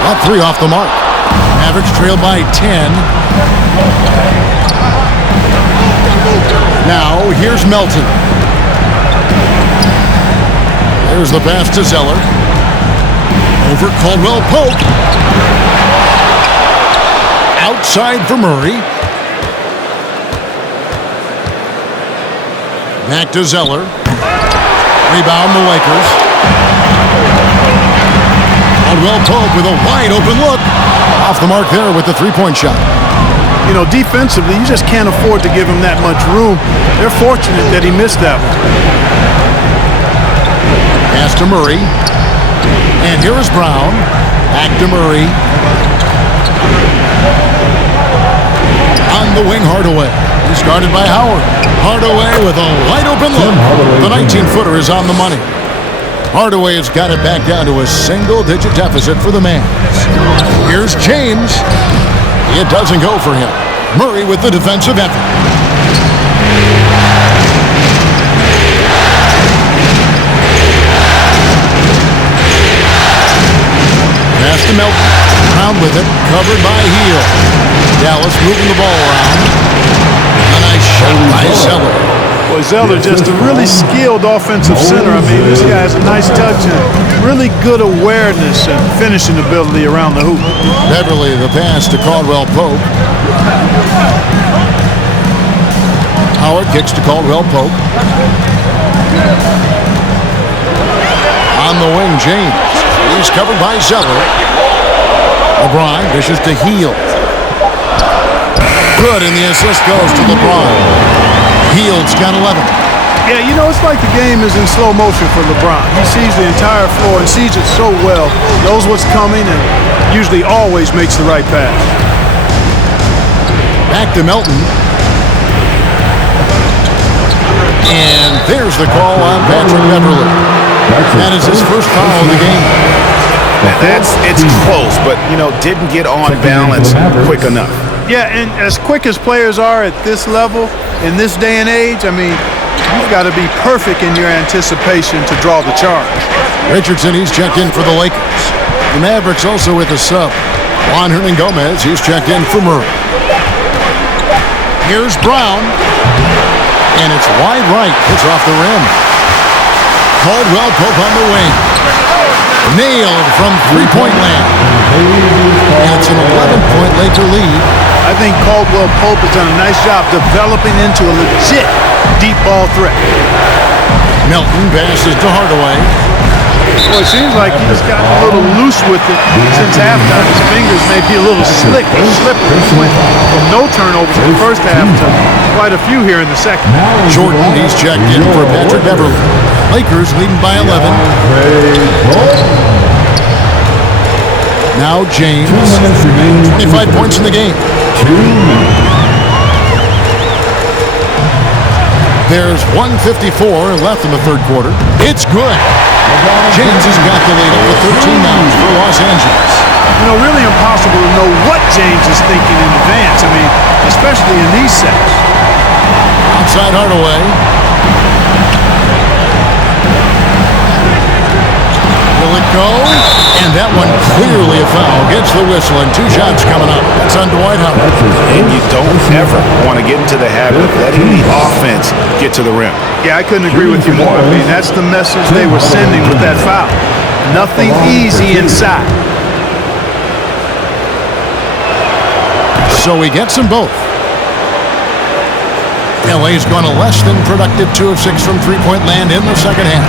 That 3 off the mark. Mavericks trail by 10. Now here's Melton. There's the pass to Zeller. Over Caldwell Pope. Outside for Murray. Back to Zeller. Rebound the Lakers. Caldwell Pope with a wide open look. Off the mark there with the 3-point shot. You know, defensively, you just can't afford to give him that much room. They're fortunate that he missed that one. Pass to Murray. And here is Brown. Back to Murray. On the wing, Hardaway. He's guarded by Howard. Hardaway with a wide open look. The 19-footer is on the money. Hardaway has got it back down to a single-digit deficit for the Mavs. Here's James. It doesn't go for him. Murray with the defensive effort. Pass to Melton. Brown with it. Covered by Heel. Dallas moving the ball around. A nice shot by Zeller. Boy, Zeller just a really skilled offensive center. I mean, this guy has a nice touch and really good awareness and finishing ability around the hoop. Beverly, the pass to Caldwell Pope. Howard kicks to Caldwell Pope. On the wing, James. He's covered by Zeller. LeBron dishes to Heel. Good, and the assist goes to LeBron. Heald's got 11. Yeah, you know, it's like the game is in slow motion for LeBron. He sees the entire floor and sees it so well, knows what's coming, and usually always makes the right pass. Back to Melton. And there's the call on Patrick Beverly. That is his first foul of the game. It's close, but, you know, didn't get on balance quick enough. Yeah, and as quick as players are at this level, in this day and age, I mean, you've got to be perfect in your anticipation to draw the charge. Richardson, he's checked in for the Lakers. The Mavericks also with a sub. Juan Hernangomez, he's checked in for Murray. Here's Brown. And it's wide right. It's off the rim. Caldwell Pope on the wing. Nailed from three-point land. And it's an 11-point Laker lead. I think Caldwell Pope has done a nice job developing into a legit deep ball threat. Melton passes to Hardaway. Well, it seems like he's gotten a little loose with it since halftime. His fingers may be a little slick or slippery. He went from no turnovers in the first half to quite a few here in the second. Jordan, he's checked in for Patrick Beverly. Lakers leading by 11. Now James, 25 points in the game. There's 1:54 left in the third quarter. It's good. James has got the lead up to 13 now for Los Angeles. You know, really impossible to know what James is thinking in advance. I mean, especially in these sets. Outside Hardaway. Will it go? And that one clearly a foul. Gets the whistle and 2 shots coming up. That's on Dwight Howard. And you don't ever want to get into the habit of letting the offense get to the rim. Yeah, I couldn't agree with you more. I mean, that's the message they were sending with that foul. Nothing easy inside. So he gets them both. LA's gone a less than productive 2 of 6 from three-point land in the second half.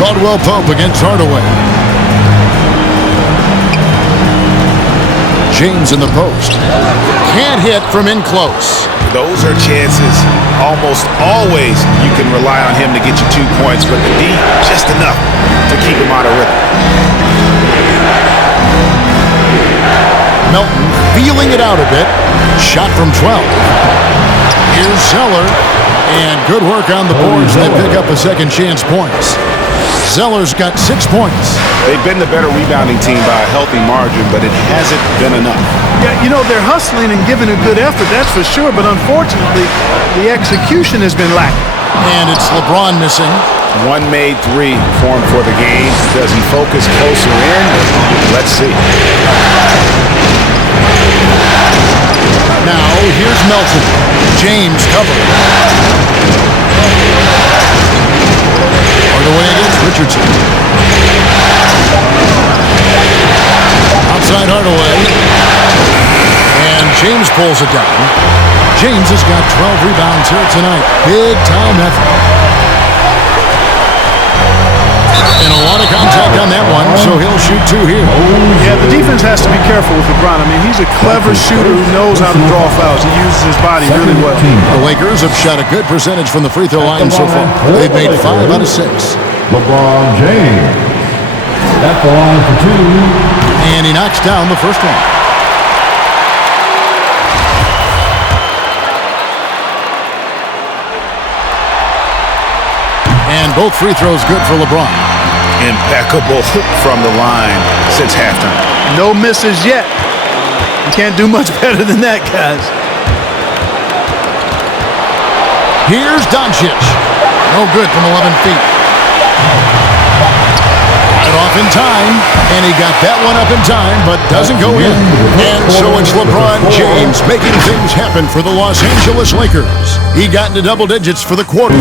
Caldwell Pope against Hardaway. James in the post. Can't hit from in close. Those are chances almost always you can rely on him to get you 2 points, but the D, just enough to keep him out of rhythm. Melton feeling it out a bit. Shot from 12. Here's Zeller. And good work on the boards. They pick up a second chance points. Zeller's got 6 points. They've been the better rebounding team by a healthy margin, but it hasn't been enough. Yeah, you know, they're hustling and giving a good effort, that's for sure. But unfortunately, the execution has been lacking. And it's LeBron missing. One made three formed for the game. Does he focus closer in? Let's see. Now, here's Melton. James covering. Hardaway against Richardson. Outside Hardaway. And James pulls it down. James has got 12 rebounds here tonight. Big time effort. And a lot of contact on that one, so he'll shoot 2 here. Yeah, the defense has to be careful with LeBron. I mean, he's a clever shooter who knows how to draw fouls. He uses his body really well. The Lakers have shot a good percentage from the free throw line so far. They've made 5 out of 6. LeBron James at the line for 2. And he knocks down the first one. And both free throws good for LeBron. Impeccable from the line since halftime. No misses yet. You can't do much better than that, guys. Here's Doncic. No good from 11 feet. Got it off in time, and he got that one up in time, but doesn't go in. And so it's LeBron James making things happen for the Los Angeles Lakers. He got into double digits for the quarter.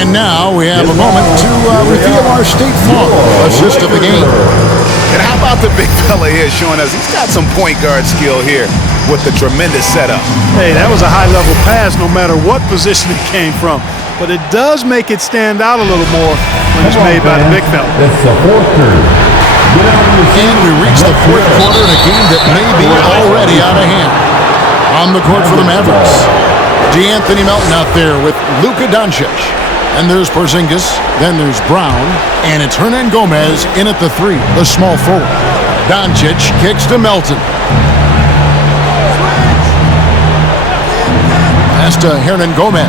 And now we have a moment to reveal our State Farm assist of the game. And how about the big fella here showing us he's got some point guard skill here with the tremendous setup. Hey, that was a high-level pass no matter what position it came from. But it does make it stand out a little more when it's made by the big fella. It's the fourth period. And we reach the fourth quarter in a game that may be already out of hand. On the court for the Mavericks, DeAnthony Melton out there with Luka Doncic. And there's Porzingis, then there's Brown, and it's Hernan Gomez in at the 3, the small forward. Doncic kicks to Melton. Pass to Hernan Gomez.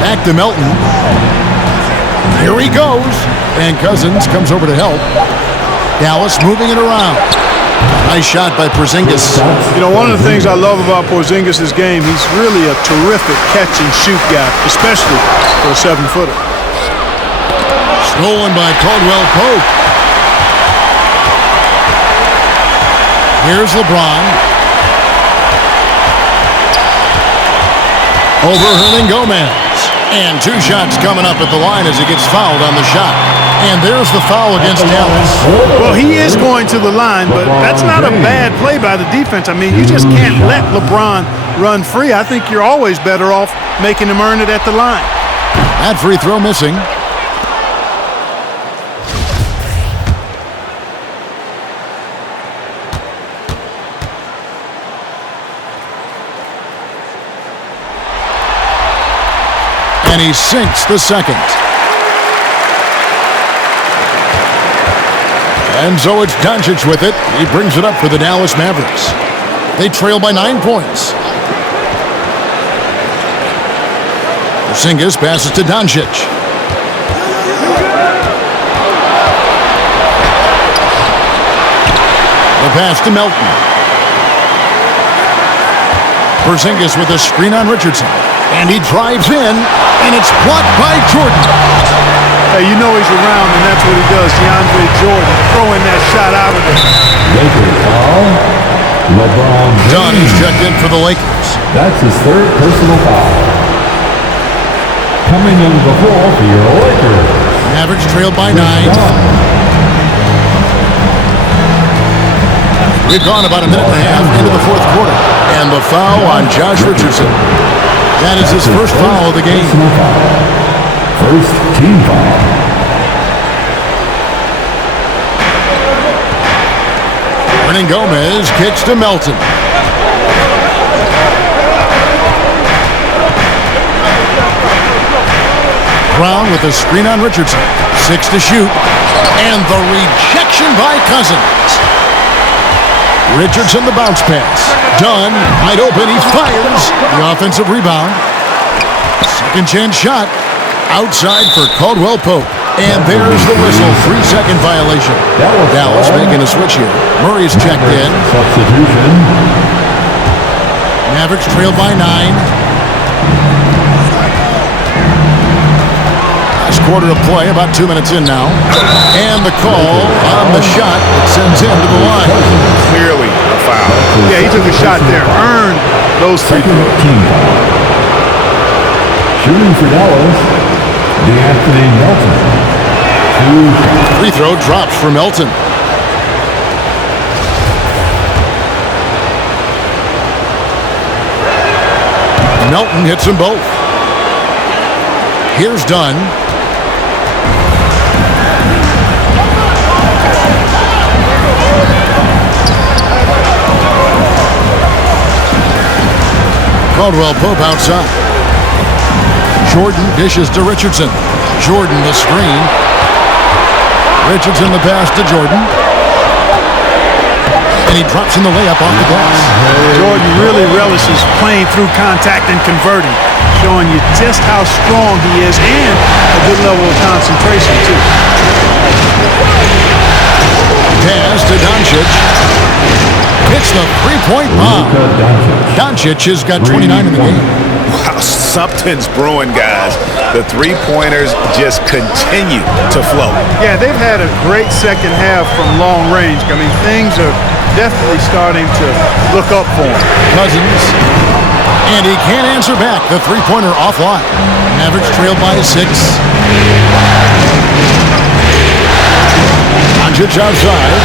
Back to Melton. Here he goes. And Cousins comes over to help. Dallas moving it around. Nice shot by Porzingis. You know, one of the things I love about Porzingis' game, he's really a terrific catch-and-shoot guy, especially for a 7-footer. Stolen by Caldwell Pope. Here's LeBron. Over Hernan Gomez. And 2 shots coming up at the line as he gets fouled on the shot. And there's the foul against Dallas. Well, he is going to the line, but that's not a bad play by the defense. I mean, you just can't let LeBron run free. I think you're always better off making him earn it at the line. That free throw missing. And he sinks the second. And so it's Doncic with it. He brings it up for the Dallas Mavericks. They trail by 9 points. Porzingis passes to Doncic. The pass to Melton. Porzingis with a screen on Richardson. And he drives in, and it's blocked by Jordan. Hey, you know he's around, and that's what he does. DeAndre Jordan throwing that shot out of there. Lakers foul. LeBron James. Dunn is checked in for the Lakers. That's his 3rd personal foul. Coming in the floor for your Lakers. Mavericks trailed by 9. We've gone about a minute and a half into the fourth quarter. And the foul on Josh Richardson. That is his first foul of the game. First team foul. Hernan Gomez kicks to Melton. Brown with a screen on Richardson. 6 to shoot. And the rejection by Cousins. Richardson the bounce pass. Dunn, wide open, he fires. The offensive rebound. Second chance shot. Outside for Caldwell Pope. And there's the whistle. 3-second violation. Dallas making a switch here. Murray's checked in. Substitution. Mavericks trailed by 9. Quarter of play, about 2 minutes in now. And the call on the shot that sends him to the line. Clearly a foul. Yeah, he took a shot there. Earned those free throws. Team foul. Shooting for Dallas, D'Anthony Melton. Free throw drops for Melton. Melton hits them both. Here's Dunn. Caldwell Pope outside. Jordan dishes to Richardson. Jordan the screen. Richardson the pass to Jordan. And he drops in the layup off the glass. Jordan really relishes playing through contact and converting, showing you just how strong he is and a good level of concentration, too. Pass to Doncic. Hits the three-point bomb. Doncic has got 29 in the game. Wow, something's brewing, guys. The three-pointers just continue to flow. Yeah, they've had a great second half from long range. I mean, things are definitely starting to look up for him. Cousins. And he can't answer back. The three-pointer offline. Mavericks trailed by 6. Doncic outside.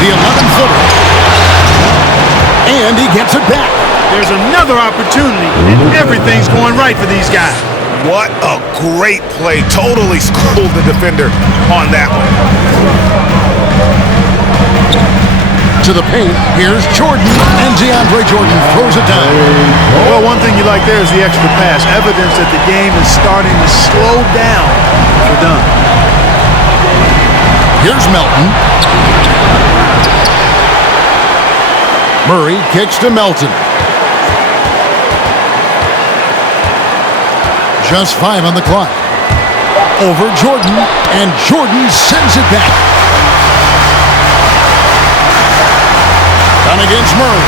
The 11-footer. And he gets it back. There's another opportunity, and everything's going right for these guys. What a great play. Totally schooled the defender on that one. To the paint, here's Jordan, and DeAndre Jordan throws it down. Well, one thing you like there is the extra pass. Evidence that the game is starting to slow down for Dunn. Here's Melton. Murray kicks to Melton. Just 5 on the clock. Over Jordan, and Jordan sends it back. Down against Murray.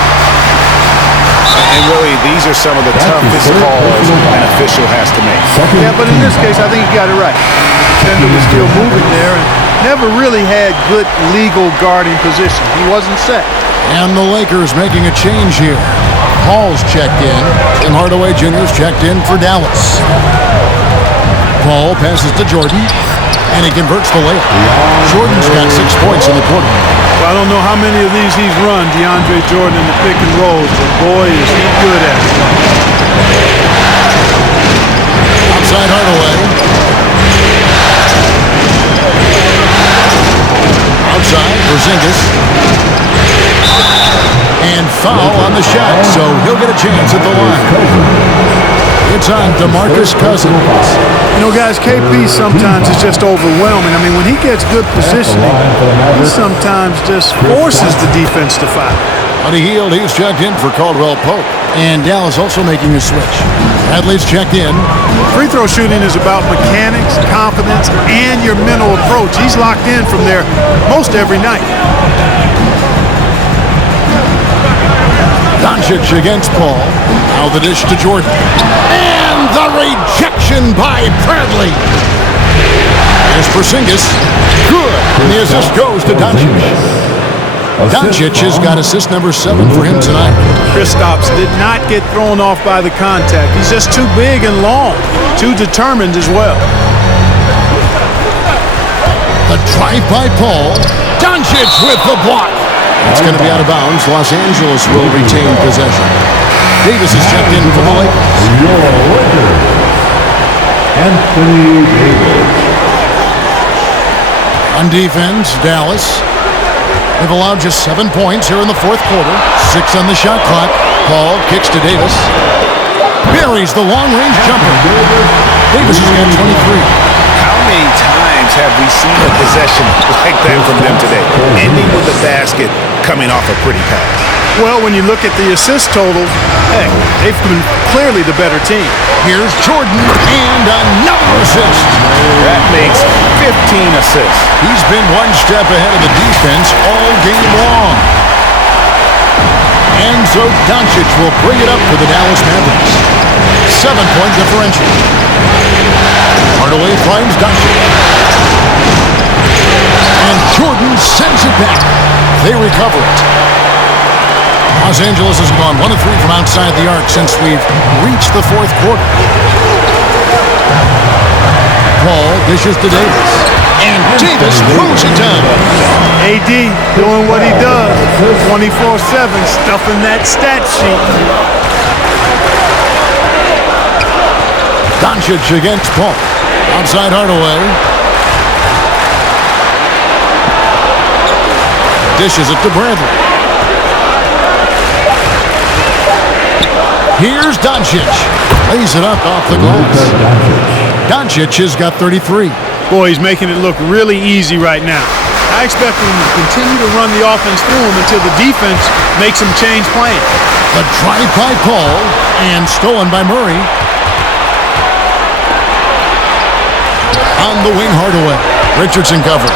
And really, these are some of the toughest calls an official has to make. Yeah, but in this case, I think he got it right. The defender was still moving there and never really had good legal guarding position. He wasn't set. And the Lakers making a change here. Paul's checked in. Tim Hardaway Jr.'s checked in for Dallas. Paul passes to Jordan, and he converts the layup. Jordan's got 6 points in the quarter. Well, I don't know how many of these he's run, DeAndre Jordan, in the pick and rolls, but boy, is he good at it. Outside Hardaway. Outside Porzingis. And foul on the shot, so he'll get a chance at the line. It's on DeMarcus Cousins. You know, guys, KP sometimes is just overwhelming. I mean, when he gets good positioning, he sometimes just forces the defense to foul. On the heel, he's checked in for Caldwell Pope. And Dallas also making a switch. Bradley's checked in. Free throw shooting is about mechanics, confidence, and your mental approach. He's locked in from there most every night. Doncic against Paul. Now the dish to Jordan. And the rejection by Bradley. Here's Porzingis. Good. And the assist goes to Doncic. Doncic has got assist number 7 for him tonight. Kristaps did not get thrown off by the contact. He's just too big and long, too determined as well. The drive by Paul. Doncic with the block. It's going to be out of bounds. Los Angeles will retain possession. Davis is checked in for the Lakers. Anthony Davis. On defense, Dallas. They've allowed just 7 points here in the fourth quarter. 6 on the shot clock. Paul kicks to Davis. Buries the long-range jumper. Davis has got 23. How many times have we seen a possession like that from them today? Ending with a basket, coming off a pretty pass. Well, when you look at the assist totals, heck, they've been clearly the better team. Here's Jordan and another assist. That makes 15 assists. He's been one step ahead of the defense all game long. And so Doncic will bring it up for the Dallas Mavericks. 7-point differential. Hardaway finds Doncic. And Jordan sends it back. They recover it. Los Angeles has gone 1 of 3 from outside the arc since we've reached the fourth quarter. Paul dishes to Davis. And Davis throws it down. AD doing what he does. 24/7, stuffing that stat sheet. Doncic against Paul. Outside Hardaway. Dishes it to Bradley. Here's Doncic. Lays it up off the glass. Doncic has got 33. Boy, he's making it look really easy right now. I expect him to continue to run the offense through him until the defense makes him change plans. The drive by Paul and stolen by Murray. On the wing, Hardaway. Richardson covered.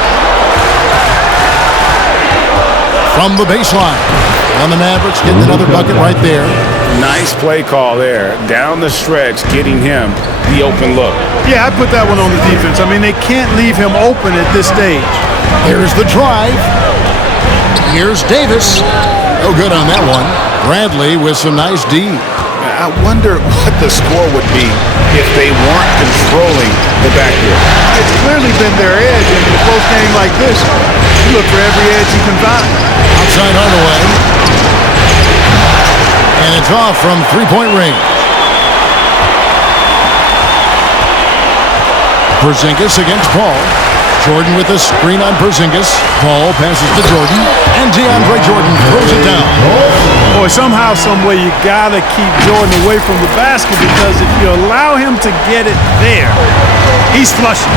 From the baseline. And the Mavericks getting another bucket right there. Nice play call there. Down the stretch, getting him the open look. Yeah, I put that one on the defense. I mean, they can't leave him open at this stage. Here's the drive. Here's Davis. No good on that one. Bradley with some nice D. I wonder what the score would be if they weren't controlling the backcourt. It's clearly been their edge, and in a close game like this, you look for every edge you can find. Outside Hardaway. And it's off from three-point range. Porzingis against Paul. Jordan with a screen on Porzingis. Paul passes to Jordan. And DeAndre Jordan throws it down. Boy, somehow, someway, you got to keep Jordan away from the basket because if you allow him to get it there, he's flushing.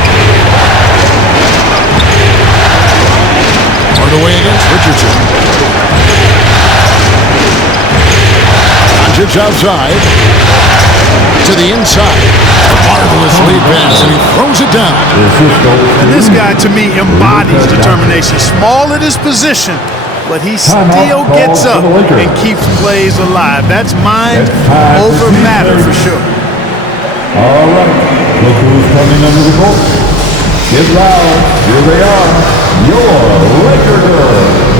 Hardaway against Richardson. Doncic outside. To the inside. Marvelous lead pass, and he throws it down. And this guy, to me, embodies determination. Small at his position, but he still gets up and keeps plays alive. That's mind over matter for sure. All right, look who's coming under the court. Get loud, here they are, your Laker girls.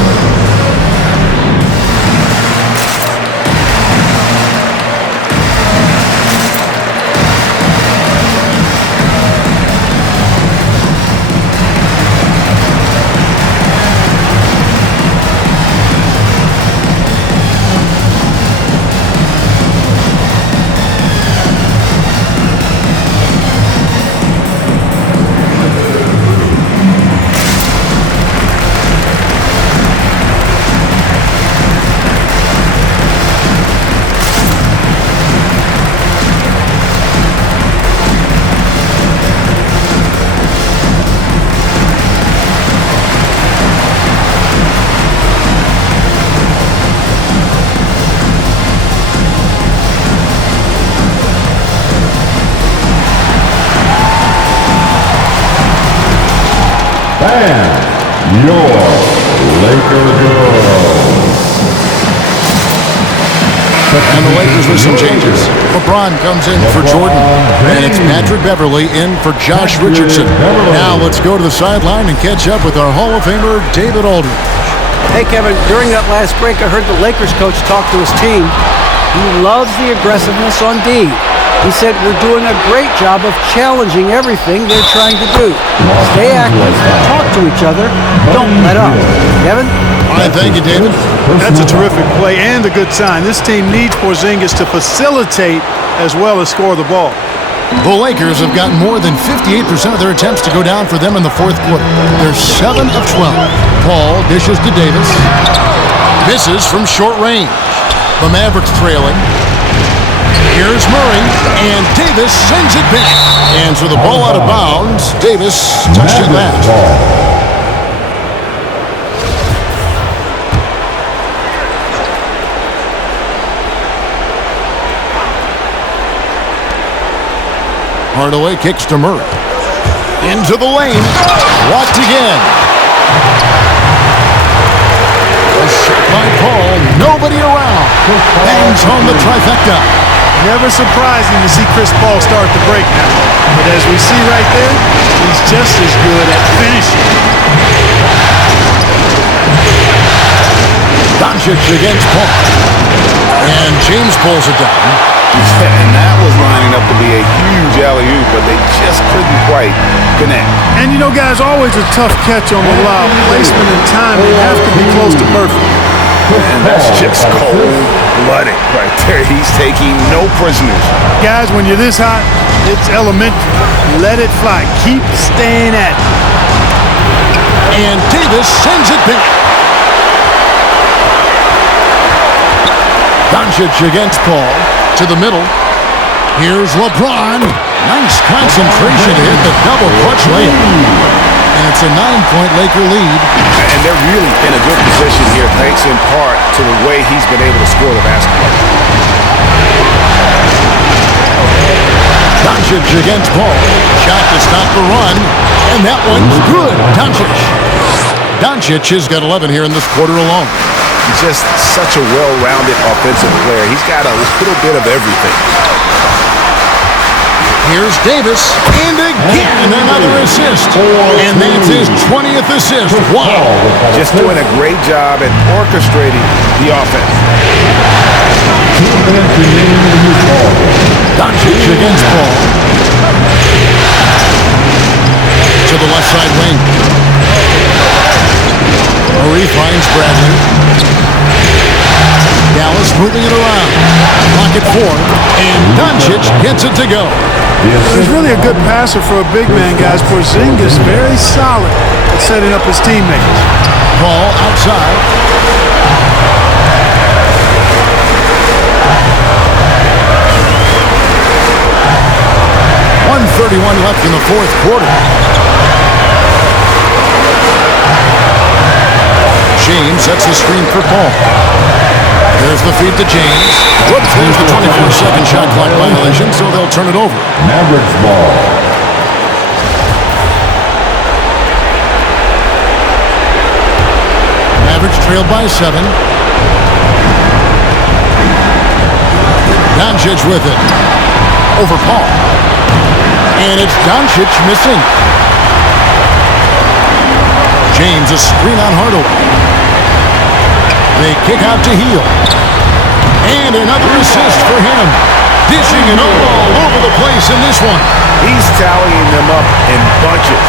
And your Laker girls. And the Lakers with some changes. LeBron comes in for Jordan. And it's Patrick Beverley in for Josh Richardson. Now let's go to the sideline and catch up with our Hall of Famer, David Aldridge. Hey, Kevin, during that last break, I heard the Lakers coach talk to his team. He loves the aggressiveness on D. He said, we're doing a great job of challenging everything they're trying to do. Stay active, talk to each other, don't let up. Kevin? All right, thank you, David. That's a terrific play and a good sign. This team needs Porzingis to facilitate as well as score the ball. The Lakers have gotten more than 58% of their attempts to go down for them in the fourth quarter. They're 7 of 12. Paul dishes to Davis. Misses from short range. The Mavericks trailing. Here's Murray, and Davis sends it back. And so the ball out of bounds. Davis touched it last. Hardaway kicks to Murray. Into the lane. Blocked again. A shot by Paul. Nobody around. Bangs home the trifecta. Never surprising to see Chris Paul start the break now. But as we see right there, he's just as good at finishing. Doncic against Paul. And James pulls it down. Yeah, and that was lining up to be a huge alley-oop, but they just couldn't quite connect. And you know, guys, always a tough catch on the lob. Placement and timing have to be close to perfect. And that's just cold-blooded right there. He's taking no prisoners. Guys, when you're this hot, it's elementary. Let it fly. Keep staying at it. And Davis sends it back. Doncic against Paul. To the middle. Here's LeBron. Nice concentration to hit the double clutch layup. And it's a 9-point Laker lead. And they're really in a good position here, thanks in part to the way he's been able to score the basketball. Doncic against Paul. Shot to stop the run. And that one's good. Doncic has got 11 here in this quarter alone. He's just such a well-rounded offensive player. He's got a little bit of everything. Here's Davis, and again another assist. And that's his 20th assist. Wow. Just doing a great job at orchestrating the offense. Doncic against Paul. To the left side wing. Murray finds Bradley. Dallas moving it around. Rocket 4. And Doncic gets it to go. He's really a good passer for a big man, guys. Porzingis very solid at setting up his teammates. Paul outside. .131 left in the fourth quarter. James sets the screen for Paul. There's the feed to James. Whoops, there's the 24-second shot clock violation, so they'll turn it over. Mavericks ball. Mavericks trailed by 7. Doncic with it. Over Paul. And it's Doncic missing. James a screen on Hardaway. They kick out to Heel. And another assist for him. Dishing it all over the place in this one. He's tallying them up in bunches.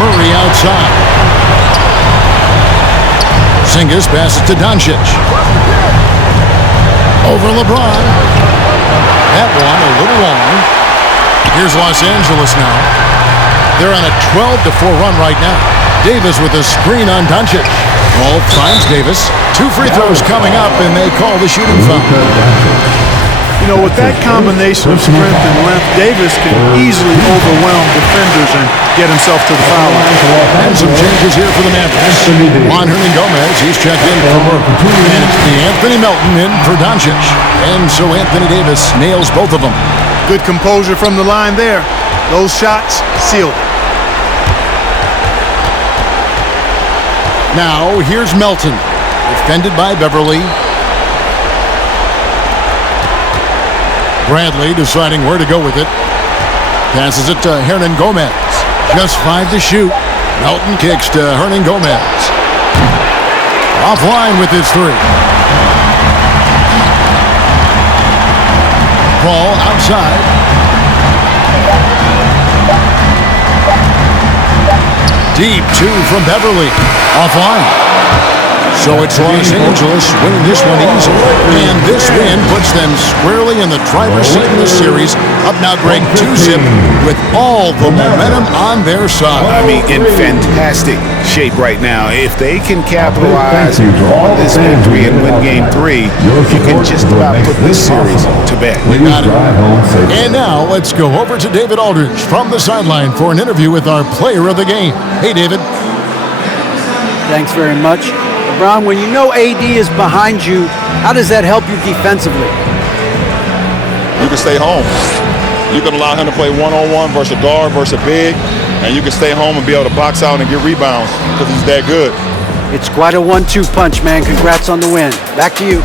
Murray outside. Porzingis passes to Doncic. Over LeBron. That one a little long. Here's Los Angeles now. They're on a 12-4 run right now. Davis with a screen on Doncic. Paul finds Davis. 2 free throws coming up, and they call the shooting foul. You know, with that combination of strength and length, Davis can easily overwhelm defenders and get himself to the foul line. And some changes here for the Mavericks. Juan Hernangomez, he's checked in for work. And it's the Anthony Melton in for Doncic. And so Anthony Davis nails both of them. Good composure from the line there. Those shots sealed it. Now, here's Melton. Defended by Beverly. Bradley deciding where to go with it. Passes it to Hernangomez. Just 5 to shoot. Melton kicks to Hernangomez. Offline with his 3. Paul outside. Deep 2 from Beverly. Offline. So it's Los Angeles winning this one easily. And this win puts them squarely in the driver's seat in this series. Up now, Greg, 2-zip with all the momentum on their side. I mean, in fantastic shape right now. If they can capitalize on this victory and win Game 3, you can just about put this series to bed. We got it. And now let's go over to David Aldridge from the sideline for an interview with our player of the game. Hey, David. Thanks very much. LeBron, when you know AD is behind you, how does that help you defensively? You can stay home. You can allow him to play one-on-one versus a guard versus a big, and you can stay home and be able to box out and get rebounds because he's that good. It's quite a 1-2 punch, man. Congrats on the win. Back to you.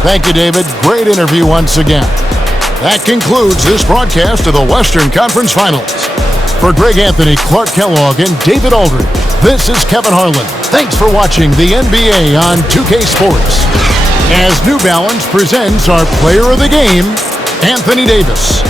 Thank you, David. Great interview once again. That concludes this broadcast of the Western Conference Finals. For Greg Anthony, Clark Kellogg, and David Aldridge, this is Kevin Harlan. Thanks for watching the NBA on 2K Sports. As New Balance presents our player of the game, Anthony Davis.